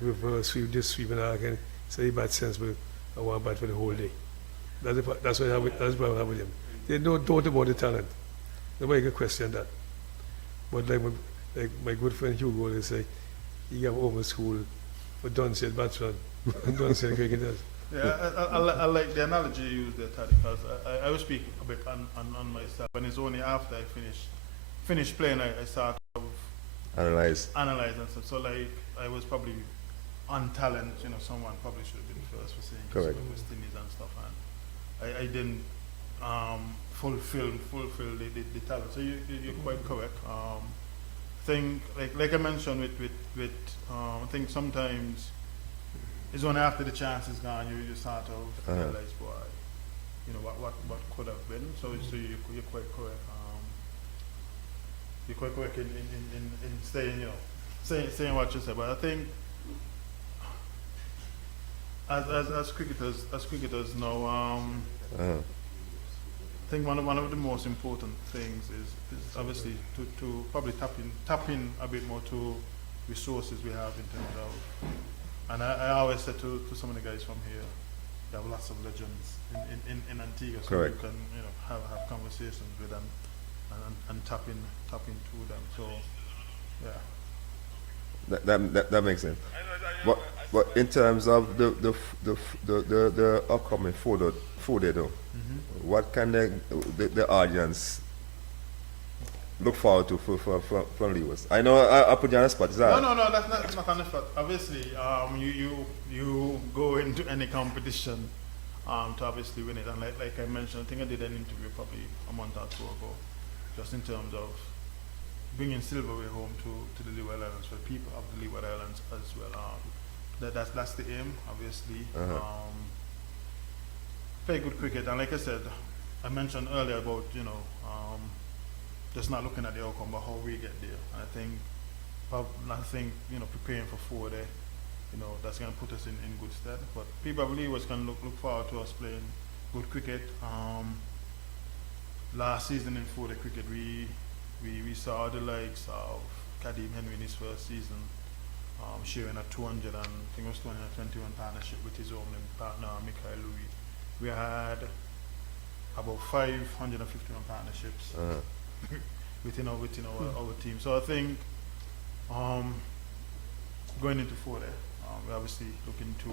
With sweep this, sweep and that, and say he bad sense, but I want bad for the whole day. That's what I have that's what I have with him. There's no doubt about the talent. Nobody can question that. But like my good friend Hugo, they say, he got over school for Dunset batsman, Dunset cricketers. Yeah, I like the analogy you used there, Taddy, because I will speak a bit on myself. And it's only after I finished playing I start to Analyze. analyze and stuff. So like I was probably on talent, you know, someone probably should have been first for saying Correct. West Indies and stuff, and I didn't fulfill the talent. So you're quite correct. Think like I mentioned with I think sometimes it's only after the chance is gone you start to realize boy, you know what could have been. So you're quite correct. You're quite correct in saying, you know, saying what you said. But I think as cricketers now, I think one of the most important things is obviously to probably tap in a bit more to resources we have in terms of, and I always say to some of the guys from here, they have lots of legends in Antigua, so Correct. you can, you know, have conversations with them and tap into them. So yeah. That makes sense. But in terms of the upcoming 4-day though, what can the audience look forward to from Lewis? I know I put you on the spot. Is that No, that's not on the spot. Obviously, you go into any competition to obviously win it, and like I mentioned, I think I did an interview probably a month or two ago, just in terms of bringing silverware home to the Leeward Islands for people of the Leeward Islands as well. That's the aim, obviously. Play good cricket, and like I said, I mentioned earlier about, you know, just not looking at the outcome, but how we get there. And I think you know, preparing for 4 day, you know, that's going to put us in good stead. But people, I believe, can look forward to us playing good cricket. Last season in 4 day cricket, we saw the likes of Kadeem Henry in his first season, sharing a 200 and I think it was 221 partnership with his own partner Mikhail Louis. We had about 551 partnerships within our team. So I think going into 4 day, we're obviously looking to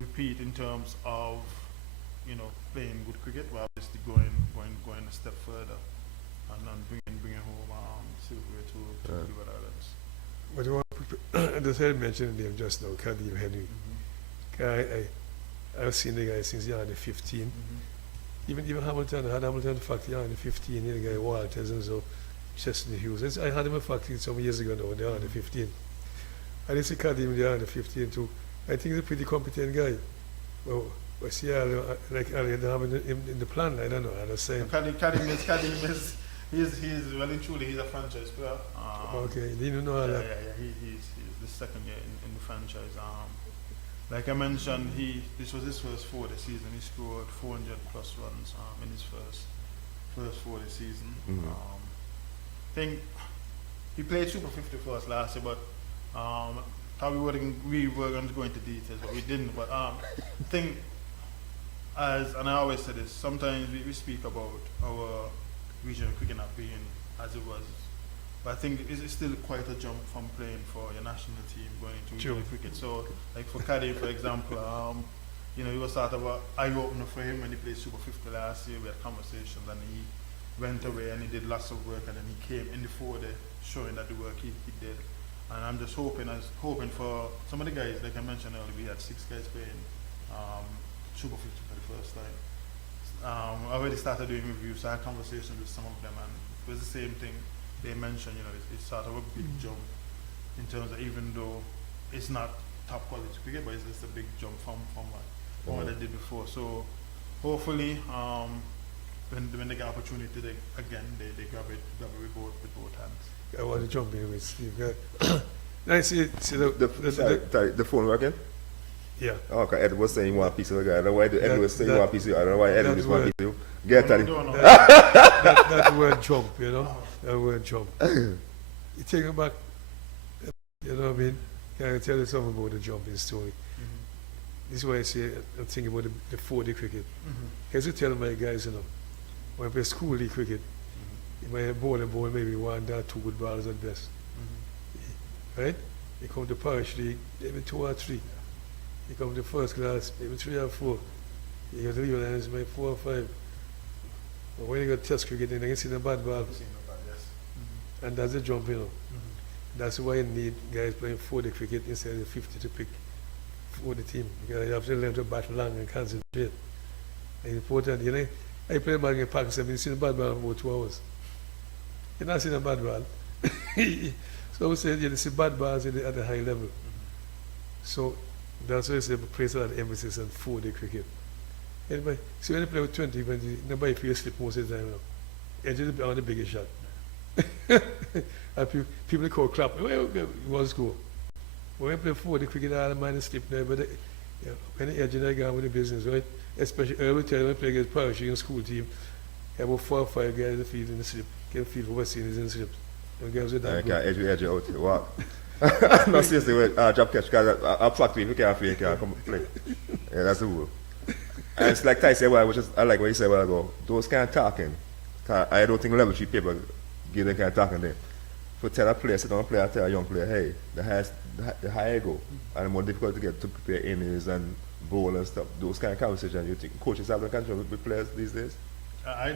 repeat in terms of, you know, playing good cricket. We're obviously going a step further and bringing home silverware to the Leeward Islands. But you want to just mention him just now, Kadeem Henry. I've seen the guy since you're under 15. Even Hamilton, I had Hamilton in factory under 15, the guy Walters and so, Chestnut Hughes. I had him in factory some years ago now, when they were under 15. I didn't see Kadeem there under 15 too. I think he's a pretty competent guy. Well, see, like I didn't have in the plan. I don't know. I was saying. Kadim is he's well and truly he's a franchise player. Okay, didn't know all that. Yeah. He's the second year in the franchise. Like I mentioned, this was his first 4 this season. He scored 400 plus runs in his first 4 this season. Mm-hmm. I think he played Super 50 for us last year, but thought we were going to go into details, but we didn't. But I think, and I always say this, sometimes we speak about our regional cricket not being as it was, but I think it's still quite a jump from playing for your national team going into regional cricket. So, like for Caddy, for example, you know, it was sort of an eye-opener for him when he played Super 50 last year. We had conversations, and he went away and he did lots of work, and then he came in the 4 day showing that the work he did. And I'm just hoping for some of the guys, like I mentioned earlier, we had 6 guys playing Super 50 for the first time. I already started doing reviews, so I had conversations with some of them, and it was the same thing they mentioned. You know, it's sort of a big jump in terms of, even though it's not top quality cricket, but it's a big jump from what they did before. So hopefully, when they get opportunity again, they grab it with both hands. I want to jump in with Steve. I see the phone working? Yeah. Oh, okay. Ed was saying one piece of the guy. I don't know why Ed was saying one piece of you. I don't know why Ed was one piece of you. Get at him. That word jump, you know? That word jump. You take it back, you know what I mean? Can I tell you something about the jumping story? This is why I say I'm thinking about the 4-day cricket. I used to tell my guys, you know, when I play school league cricket, you might have ball maybe 1 or 2 good balls at best. Right? You come to parish league, maybe 2 or 3. You come to first class, maybe 3 or 4. You go to the United maybe 4 or 5. But when you go to test cricket, you can see the bad ball. And that's a jump, you know. That's why you need guys playing 4-day cricket instead of 50 to pick for the team. Because you have to learn to bat long and concentrate. It's important, you know. I play ball in Pakistan, you see the bad ball for about 2 hours. You're not seeing a bad ball. So we say you see bad balls at the high level. So that's why I say place a lot of emphasis on 4-day cricket. Anyway, so when you play with 20, nobody feels slip most of the time now. Edge is on the biggest shot. And people call clap, well, you want to score. When we play 4-day cricket, all the man is slip there, but when the edge is going with the business, right? Especially early time when we play against parish in school team, you have about 4 or 5 guys in the field in the slip. Get the field for West Indies in the slips. And guys with that. Edge out, walk. No, seriously, drop catch, because I practice if you can't play, you can't come play. Yeah, that's the rule. And it's like Ty said, which is, I like what he said a while ago, those kind of talking, I don't think level 3 people give them kind of talking there. For tell a player, sit down a player, tell a young player, hey, the higher you go, and the more difficult to get to prepare innings and bowl and stuff, those kind of conversations, you think coaches have the control with players these days? I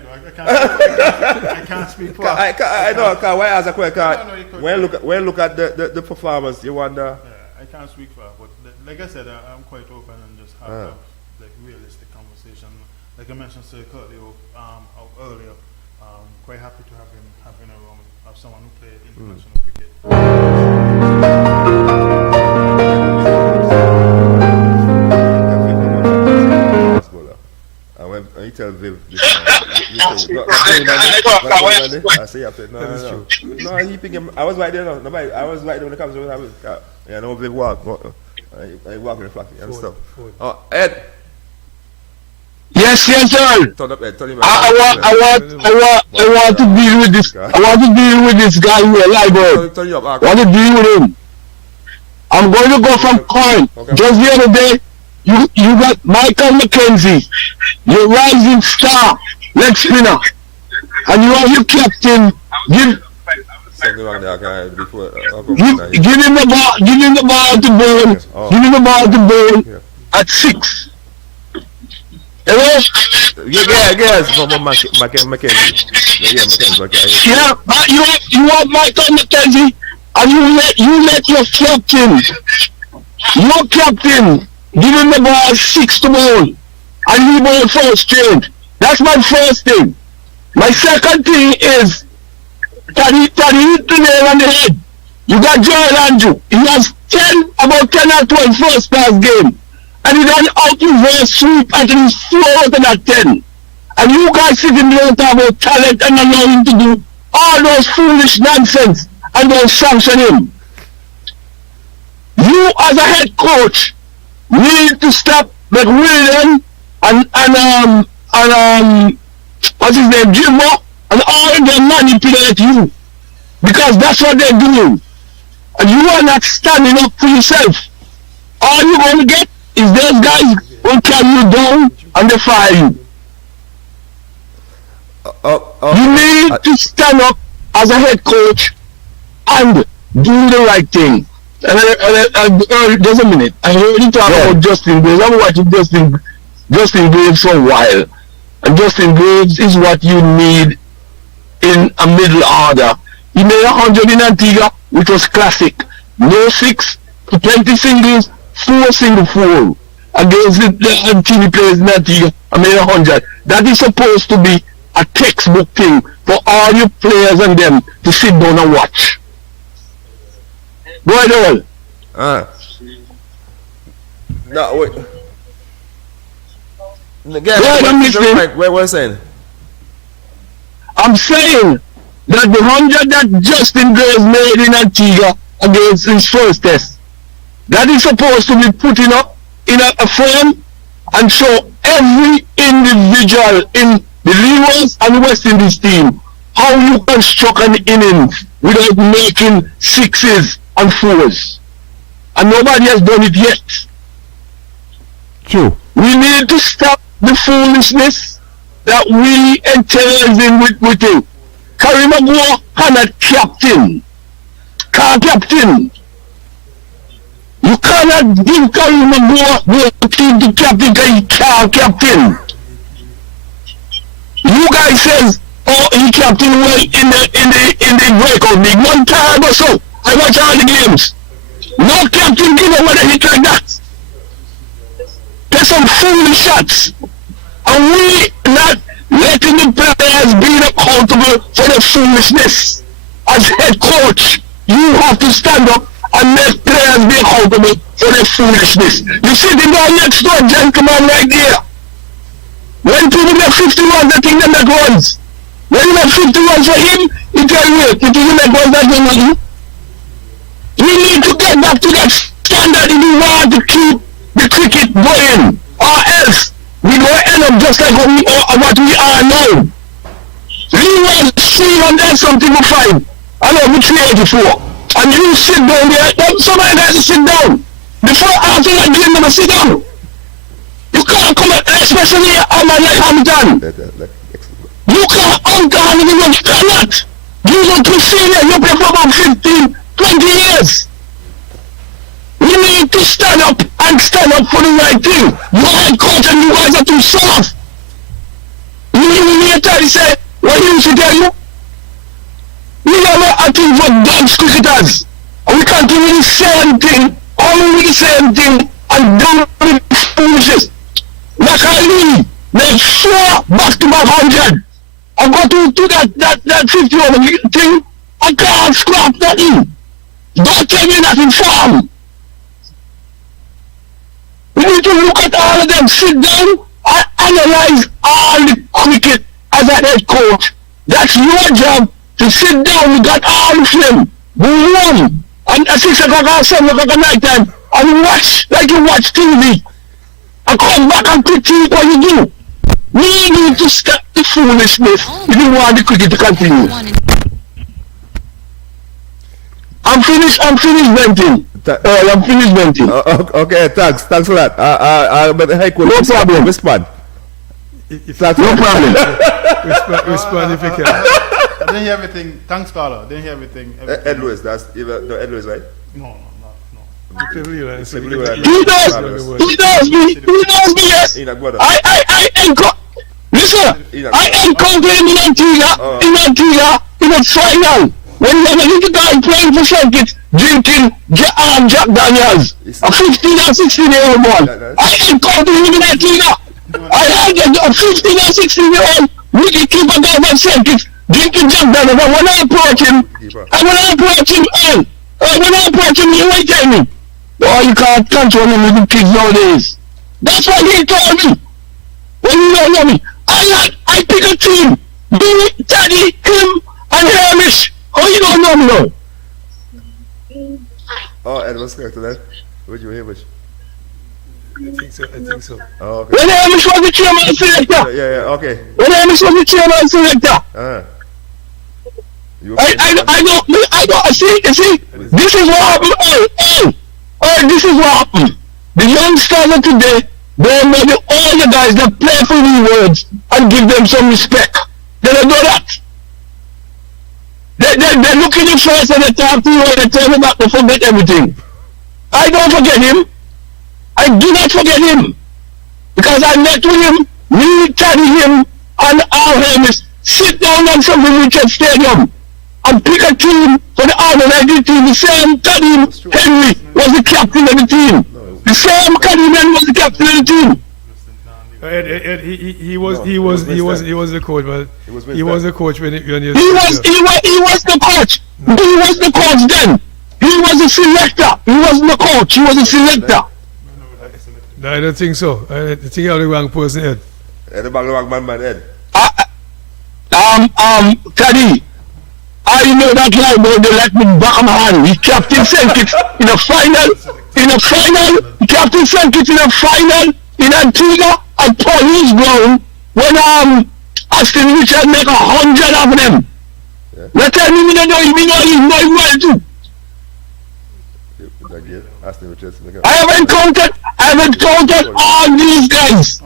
can't speak for. I know. Why ask a question? When you look at the performance, you wonder. Yeah, I can't speak for, but like I said, I'm quite open and just have like realistic conversation. Like I mentioned Sir Curtly earlier, quite happy to have him around, have someone who played international cricket. And you tell Viv this I say after no, he pick him. I was right there. Nobody. I was right there when it comes to having. Yeah, no Viv walk. I walk in the flat and stuff. Oh, Ed. Yes, sir. Turn up, Ed. Turn him. I want to deal with this. I want to deal with this guy here, Liebert. Turn you up. I want to deal with him. I'm going to go from Coin. Okay. Just the other day, you got Michael McKenzie, your rising star, leg spinner, and you have your captain. Give him the ball to bowl. Oh. Give him the ball to bowl at 6. Hello? Yes, from McKenzie. Yeah, McKenzie. Okay. Yeah, but you have Michael McKenzie, and you let your captain, give him the ball 6 to bowl, and he bowl first straight. That's my first thing. My second thing is that he hit the nail on the head. You got Joel Andrew. He has about 10 or 12 first class game. And he done out reverse sweep at least 4 out of that 10. And you guys sitting there talking about talent and allow him to do all those foolish nonsense and don't sanction him. You as a head coach need to stop McWilliam and what's his name, Jimbo, and all of them manipulate you. Because that's what they're doing. And you are not standing up for yourself. All you're going to get is those guys who carry you down and they fire you. You need to stand up as a head coach and do the right thing. And just a minute. I heard you talk about Justin Graves. I've been watching Justin Graves for a while. And Justin Graves is what you need in a middle order. He made 100 in Antigua, which was classic. No 6, 20 singles, 4 single 4. Against the TV players in Antigua, I made 100. That is supposed to be a textbook thing for all you players and them to sit down and watch. Go ahead, Earl. No, wait. Again, Yeah, I'm listening. what are you saying? I'm saying that the 100 that Justin Graves made in Antigua against his first test, that is supposed to be putting up in a frame and show every individual in the Lewis and West Indies team how you construct an innings without making 6s and 4s. And nobody has done it yet. True. We need to stop the foolishness that we entails in with him. Kerry Maguire cannot captain. Can't captain. You cannot give Kerry Maguire the team to captain because he can't captain. You guys says, oh, he captain well in the breakout league. One time or so, I watch all the games. No captain give away a hit like that. There's some foolish shots. And we not letting the players be accountable for the foolishness. As head coach, you have to stand up and let players be accountable for the foolishness. You see the guy next door, gentleman right there. When people get 51, they think they make runs. When you make 51 for him, he tell you, it is make runs that they make. We need to get back to that standard if we want to keep the cricket going, or else we will end up just like what we are now. We was 300 something for 5. I know we 384. And you sit down there, somebody has to sit down. Before after that game, never sit down. You can't come, especially a man like Hampton. You can't Hampton, you cannot. You don't too senior, you play for about 15, 20 years. We need to stand up and stand up for the right thing. You head coach and you guys are too soft. You try to say, what you used to tell you? We never acting for dance cricketers. And we continue the same thing, only the same thing, and do the foolishness. Like I leave, make 4 back-to-back 100. I go to that 50 over thing, I can't scrap nothing. Don't tell me nothing farm. We need to look at all of them, sit down and analyze all the cricket as a head coach. That's your job, to sit down, we got all of them, boom, and at 6 o'clock or 7 o'clock at night time, and watch like you watch TV. And come back and critique what you do. We need to stop the foolishness if you want the cricket to continue. I'm finished venting. I'm finished venting. Okay, thanks for that. But hey, could No problem. Respond. No problem. Respond if you can. I didn't hear everything. Thanks, Carla. Didn't hear everything. Ed Lewis, that's Ed Lewis, right? No. You can realize it. He knows. He knows me, yes. Listen, I encountered him in Antigua in a final. When he was a little guy playing for Celtic, drinking Jack Daniels, a 15 or 16-year-old boy. I encountered him in Antigua. I had a 15 or 16-year-old wicket-keeper guy from Celtic drinking Jack Daniels. And when I approach him, When I approach him, he might tell me, oh, you can't control me with the kids nowadays. That's what he told me. When you don't know me, I pick a team. Me, Taddy, him, and Hamish. Oh, you don't know me now. Oh, Ed was correct to that. Would you Hamish? I think so. Oh, okay. When Hamish was the chairman and selector. Yeah, okay. When Hamish was the chairman and selector. You I don't, see, this is what happened. This is what happened. The youngsters of today, they know all the guys that play for the words and give them some respect. They don't know that. They look at you first and they talk to you and they tell you that they forget everything. I don't forget him. I do not forget him. Because I met with him, me, Taddy, him, and our Hamish sit down on something Richard Stadium and pick a team for the under-19 team. The same Taddy Henry was the captain of the team. The same Caddyman was the captain of the team. He was the coach, but he was the coach when he was the coach. He was the coach then. He was a selector. He wasn't the coach. He was a selector. No, I don't think so. I think you have the wrong person, Ed. Ed, the wrong man, Ed. Taddy, I know that guy, but they let me back my hand. He captain Sankit in a final. Captain Sankit in a final in Antigua at Police Ground when Aston Richard make 100 of them. Yeah. Now tell me, know him well too. I have encountered all these guys.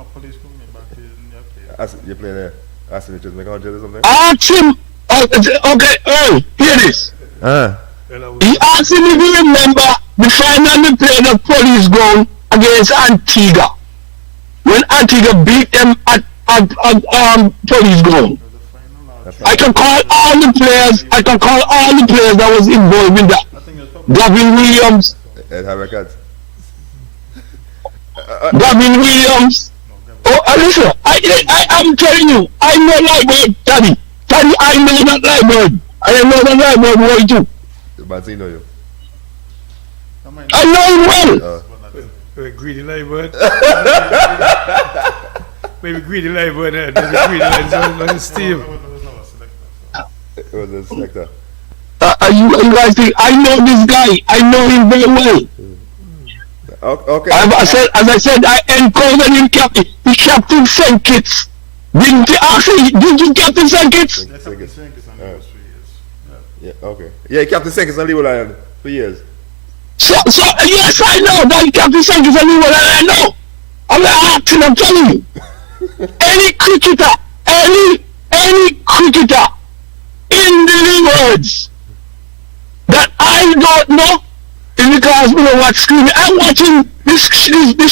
You play there? Aston Richards make 100 or something? Ask him. Okay, Earl, hear this. He asked him if he remember the final they played at Police Ground against Antigua. When Antigua beat them at Police Ground. I can call all the players. That was involved in that. Gavin Williams. Ed Harakat. Gavin Williams. Listen, I'm telling you, I know Lightbird, Taddy, I know that Lightbird. I know that Lightbird way too. But he know you. I know him well. Greedy Lightbird. Maybe Greedy Lightbird, Ed. Maybe Greedy Lightbird, Steve. It was a selector. You guys think, I know this guy. I know him very well. Okay. As I said, I encountered him, Captain Sankits. Did you Captain Sankits? Yeah, okay. Yeah, Captain Sankits on Leeward Island for years. So yes, I know that Captain Sankits on Leeward Island. I know. I'm not acting, I'm telling you. Any cricketer in the Leewards that I don't know is because we don't watch screaming. I'm watching this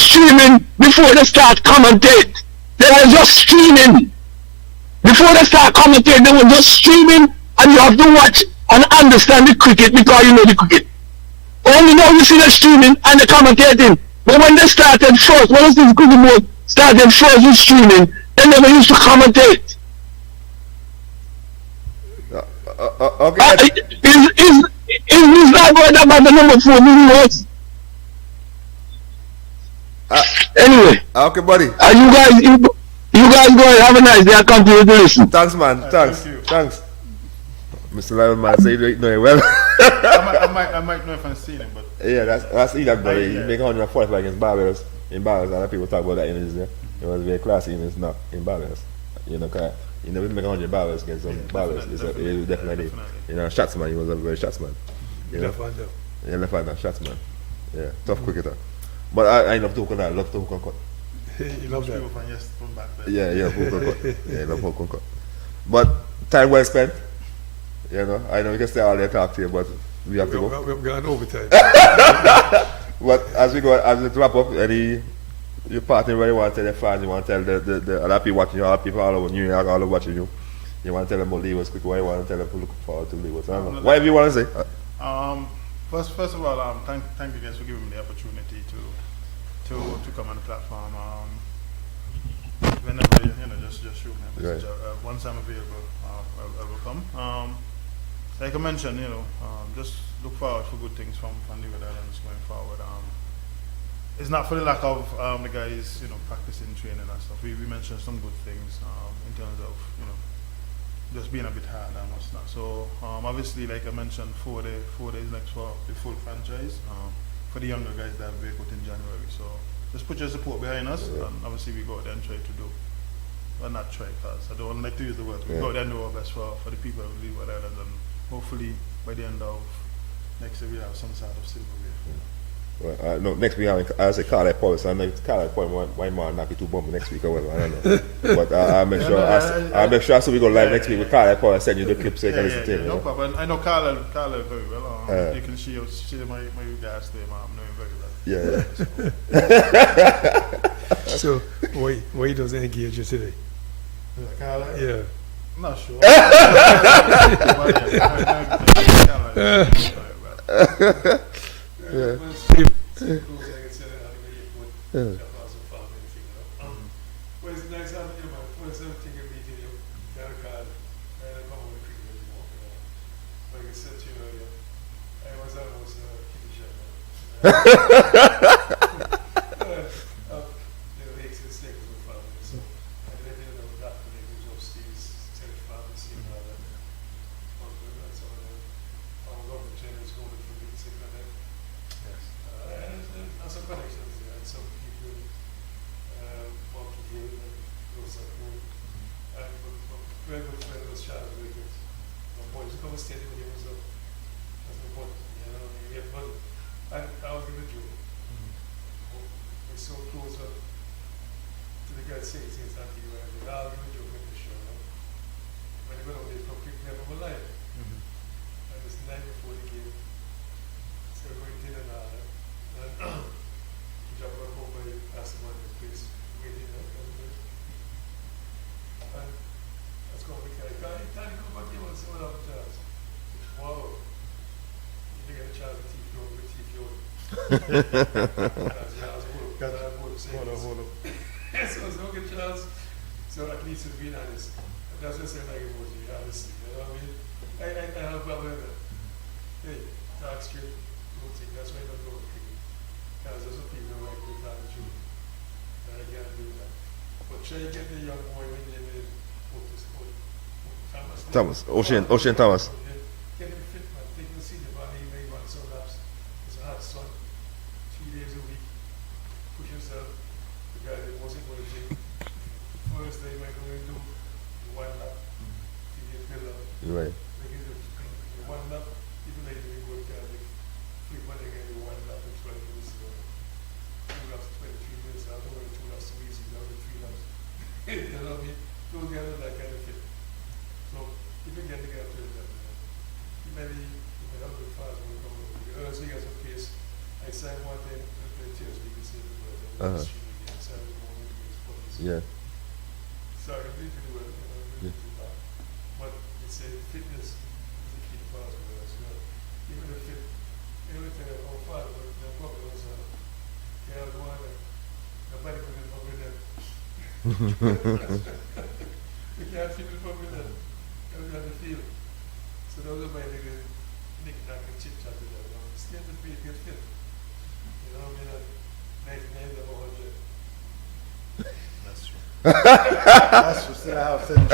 streaming before they start commentate. They were just streaming. Before they start commentating, they were just streaming, and you have to watch and understand the cricket because you know the cricket. Only now you see the streaming and the commentating. But when they started first, when this cricket board started first with streaming, they never used to commentate. Okay. Is this guy going about the number 4 million words? Anyway. Okay, buddy. You guys go and have a nice day. I continue to listen. Thanks, man. Thanks. Mr. Lyman, man, say you know it well. I might know if I'm seeing him, but yeah, that's Enoch, buddy. He make 145 against Barbados. In Barbados, a lot of people talk about that in Israel. It was very classy in Barbados. You know, cause you never make 100 Barbados against some Barbados. It's definitely. You know, shotsman. He was a very shotsman. Left-hander. Yeah, left-hander, shotsman. Yeah, tough cricketer. But I love to hook on that. I love to hook on cut. You love that. from back there. Yeah, hook on cut. Yeah, I love hook on cut. But time well spent. You know, I know we can stay all day and talk to you, but we have to go. We've gone overtime. But as we wrap up, your partner, what you want to tell your fans, you want to tell the other people watching you, other people all over New York, all over watching you. You want to tell them about Leewards quick, what you want to tell them to look forward to Leewards. Whatever you want to say. First of all, thank you guys for giving me the opportunity to come on the platform. Whenever just shoot me a message. Right. Once I'm available, I will come. Like I mentioned, just look forward for good things from Leeward Islands going forward. It's not for the lack of the guys, practicing, training and stuff. We mentioned some good things in terms of, just being a bit hard and what's not. So obviously, like I mentioned, 4 days next for the full franchise for the younger guys that have break out in January. So just put your support behind us, and obviously we go out there and try to do. Well, not try, because I don't like to use the word. We go out there and do our best for the people of Leeward Island, and hopefully by the end of next year we have some sort of silverware. Well, no, next week I say Carlisle Police, and Carlisle Police one more knock it to bump next week or whatever. I don't know. But I'll make sure. I'll make sure so we go live next week with Carlisle Police. Send you the clip so you can listen to it. No problem. I know Carlisle very well. You can see my guys there. I'm knowing very well. Yeah. So why does it engage you today? Carlisle? Yeah. I'm not sure. Yeah. Well, it's nice having you, man. First thing you're meeting you, got a card, and I come over to cricket anymore. Like I said to you earlier, I was almost a kitty shot. The lakes and snakes were family, so I let you know that the lake was upstairs, said family, seeing all that. So our government channel is going for me, sick on that. And some connections there, and some people walking here and those are cool. And very good friend was Charles Wiggins. My boys come and stay with him as well. That's my boy. We have money. And I was going to joke. We're so close to the guy saying things that you were going to joke in the show. When you go down there, come pick me up, I'm alive. And it's the night before the game. So we're going to dinner now. And jump back home by past the morning place, waiting and let's go with Carrie. Carrie, come back here and see what happened, Charles. Wow. You didn't get a chance with TPO. Hold up. So it's okay, Charles. So at least it's being honest. That's just saying like emoji, honestly. You know what I mean? I have a problem with that. Hey, talk straight, don't think that's why I don't go with cricket. Because there's some people who like to talk the truth. And I can't do that. But try to get the young boy when they made Thomas. Ocean Thomas. Get him fit, man. Take him to see the body, maybe run some laps. It's a hot sun. 3 days a week. Push yourself. The guy that wasn't going to gym. First day, might go and do the 1 lap. To get built up. Right. They get the 1 lap. Even later, we go to Catholic. Free money again, the 1 lap in 12 minutes. 2 laps, 23 minutes. I'll go in 2 laps so easy. I'll go 3 laps. You know what I mean? Don't get on that kind of fit. So, if you get the guy to that, you may help him fast when you come over. Because he has a pace. I signed one day, the tears we can see the word. Yeah. So I really do well, really do that. But it's a fitness is the key for us with us. Even if it, everything how far, but the problem is, yeah, the one that nobody could have with them. We can't feel it from with them. We have to feel. So those are my little knick-knack and chit-chat with them. Stay on the feet, get fit. You know what I mean? 99 of 100. That's true. That's true. Still a half century.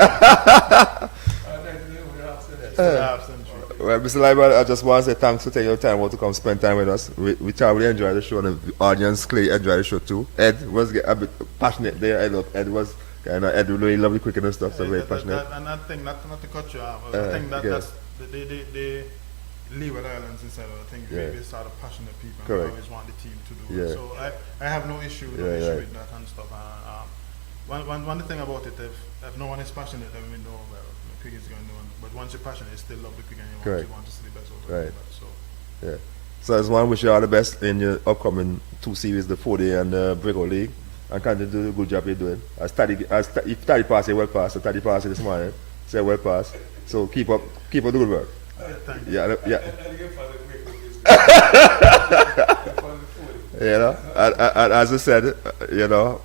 Well, Mr. Leiber, I just want to say thanks for taking your time out to come spend time with us. We thoroughly enjoyed the show, and the audience clearly enjoyed the show too. Ed was a bit passionate there. Ed was Ed really loved the cricket and stuff, so very passionate. And I think, not to cut you off, I think that's the Leeward Islands inside of it. I think they sort of passionate people and Correct. always want the team to do it. So I have no issue with that and stuff. One thing about it, if no one is passionate, then we know cricket is going to do. But once you're passionate, you still love the cricket and you want to see the best out of it. So. Yeah. So I just want to wish you all the best in your upcoming 2 series, the 4-day and the Breakout League. And continue to do the good job you're doing. If study pass, you well pass. So study pass this morning, say well pass. So keep up the good work. Thank you. Yeah. And as I said,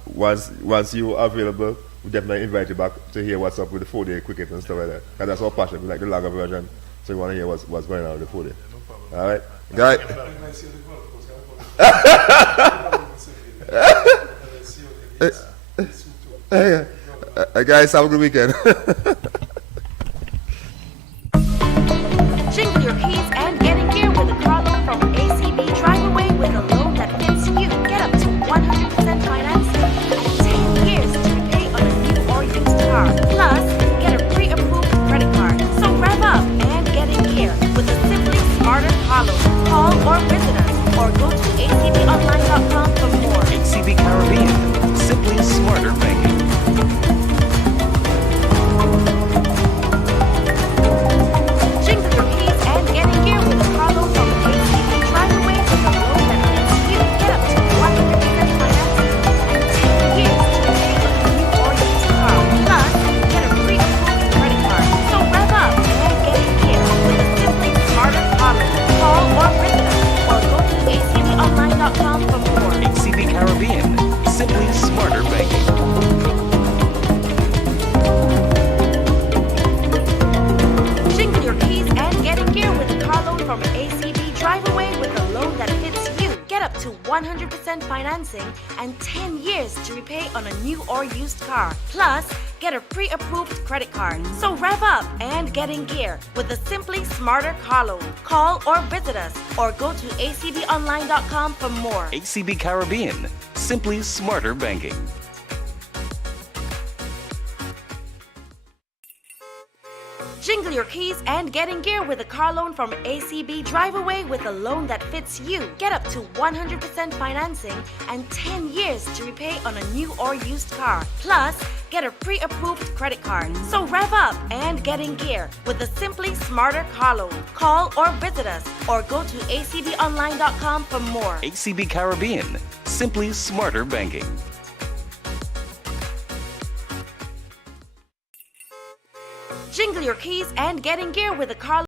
once you're available, we definitely invite you back to hear what's up with the 4-day cricket and stuff like that. Because that's our passion. We like the longer version So you want to hear what's going on with the food there. All right, guy. Guys, have a good weekend. Jingle your keys and get in gear with a car loan from ACB. Drive away with a loan that fits you. Get up to 100% financing and 10 years to repay on a new or used car. Plus, get a pre-approved credit card. So rev up and get in gear with a Simply Smarter car loan. Call or visit us or go to acbonline.com for more. ACB Caribbean, simply smarter banking. Jingle your keys and get in gear with a car loan from ACB. Drive away with a loan that fits you. Get up to 100% financing and 10 years to repay on a new or used car. Plus, get a pre-approved credit card. So rev up and get in gear with a Simply Smarter car loan. Call or visit us or go to acbonline.com for more. ACB Caribbean, simply smarter banking. Jingle your keys and get in gear with a car loan from ACB. Drive away with a loan that fits you. Get up to 100% financing and 10 years to repay on a new or used car. Plus, get a pre-approved credit card. So rev up and get in gear with a Simply Smarter car loan. Call or visit us or go to acbonline.com for more. ACB Caribbean, simply smarter banking. Jingle your keys and get in gear with a car loan from ACB. Drive away with a loan that fits you. Get up to 100% financing and 10 years to repay on a new or used car. Plus, get a pre-approved credit card. So rev up and get in gear with a Simply Smarter car loan. Call or visit us or go to acbonline.com for more. ACB Caribbean, simply smarter banking. Jingle your keys and get in gear with a car